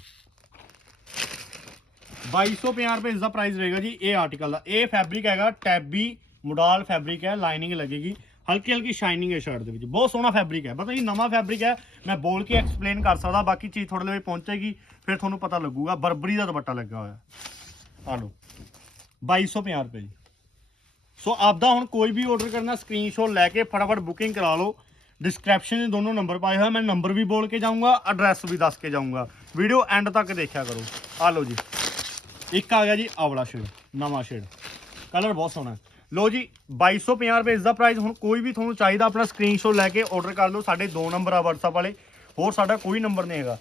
2250 ਰੁਪਏ ਇਸ ਦਾ ਪ੍ਰਾਈਸ ਰਹੇਗਾ ਜੀ, ਇਹ ਆਰਟੀਕਲ ਦਾ। ਇਹ ਫੈਬਰਿਕ ਹੈਗਾ ਟੈਬੀ ਮੋਡਲ ਫੈਬਰਿਕ ਹੈ ਲਾਈਨਿੰਗ ਲੱਗੇਗੀ। ਹਲਕੀ ਹਲਕੀ ਸ਼ਾਈਨਿੰਗ ਹੈ ਸ਼ਰਟ ਦੇ ਵਿੱਚ। ਬਹੁਤ ਸੋਹਣਾ ਫੈਬਰਿਕ ਹੈ। ਪਤਾ ਜੀ ਨਵਾਂ ਫੈਬਰਿਕ ਹੈ। ਮੈਂ ਬੋਲ ਕੇ ਐਕਸਪਲੇਨ ਕਰ ਸਕਦਾ, ਬਾਕੀ ਚੀਜ਼ ਥੋੜੇ ਲਈ ਪਹੁੰਚੇਗੀ, ਫਿਰ ਤੁਹਾਨੂੰ ਪਤਾ ਲੱਗੂਗਾ। ਬਰਬਰੀ ਦਾ ਦੁਪੱਟਾ ਲੱਗਾ ਹੋਇਆ। ਆ ਲਓ। 2250 ਰੁਪਏ ਜੀ। ਸੋ ਆਪਦਾ ਹੁਣ ਕੋਈ ਵੀ ਆਰਡਰ ਕਰਨਾ ਸਕਰੀਨਸ਼ਾਟ ਲੈ ਕੇ ਫਟਾਫਟ ਬੁਕਿੰਗ ਕਰਾ ਲਓ। ਡਿਸਕ੍ਰਿਪਸ਼ਨ 'ਚ ਦੋਨੋਂ ਨੰਬਰ ਪਾਏ ਹੋਏ ਮੈਂ ਨੰਬਰ ਵੀ ਬੋਲ ਕੇ ਜਾਊਂਗਾ ਐਡਰੈਸ ਵੀ ਦੱਸ ਕੇ ਜਾਊਂਗਾ। ਵੀਡੀਓ ਐਂਡ ਤੱਕ ਦੇਖਿਆ ਕਰੋ। ਆ ਲਓ ਜੀ। ਇੱਕ ਆ ਗਿਆ ਜੀ ਆਵਲਾ ਸ਼ੇਡ ਨਵਾਂ ਸ਼ੇਡ ਕਲਰ ਬਹੁਤ ਸੋਹਣਾ ਹੈ। ਲਓ ਜੀ 2250 ਰੁਪਏ ਇਸ ਦਾ ਪ੍ਰਾਈਸ ਹੁਣ ਕੋਈ ਵੀ ਤੁਹਾਨੂੰ ਚਾਹੀਦਾ ਆਪਣਾ ਸਕਰੀਨਸ਼ਾਟ ਲੈ ਕੇ ਆਰਡਰ ਕਰ ਲਓ ਸਾਡੇ ਦੋ ਨੰਬਰ ਆ WhatsApp ਵਾਲੇ, ਹੋਰ ਸਾਡਾ ਕੋਈ ਨੰਬਰ ਨਹੀਂ ਹੈਗਾ।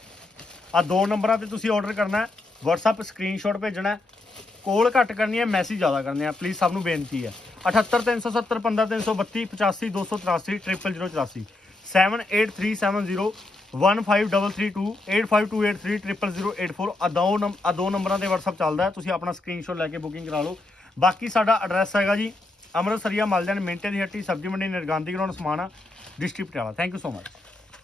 ਆ ਦੋ ਨੰਬਰਾਂ ਤੇ ਤੁਸੀਂ ਆਰਡਰ ਕਰਨਾ ਹੈ, WhatsApp ਸਕਰੀਨਸ਼ਾਟ ਭੇਜਣਾ ਕੋਲ ਘੱਟ ਕਰਨੀ ਹੈ ਮੈਸੇਜ ਜ਼ਿਆਦਾ ਕਰਨੇ ਆ ਪਲੀਜ਼ ਸਭ ਨੂੰ ਬੇਨਤੀ ਹੈ। 78370 15332 85 283 00084 7837015332 8523285283 ਆ ਦੋ ਨੰਬ- ਆ ਦੋ ਨੰਬਰਾਂ ਤੇ WhatsApp ਚੱਲਦਾ ਤੁਸੀਂ ਆਪਣਾ ਸਕਰੀਨਸ਼ਾਟ ਲੈ ਕੇ ਬੁਕਿੰਗ ਕਰਾ ਲਓ। ਬਾਕੀ ਸਾਡਾ ਐਡਰੈਸ ਹੈਗਾ ਜੀ ਅੰਮ੍ਰਿਤਸਰੀਆ ਮਲਜਨ ਮਿੰਟੇ ਦੀ ਹੱਟੀ, ਸਬਜ਼ੀ ਮੰਡੀ, ਨਿਰਗਾਂਧੀ ground Samana district Patiala. Thank you so much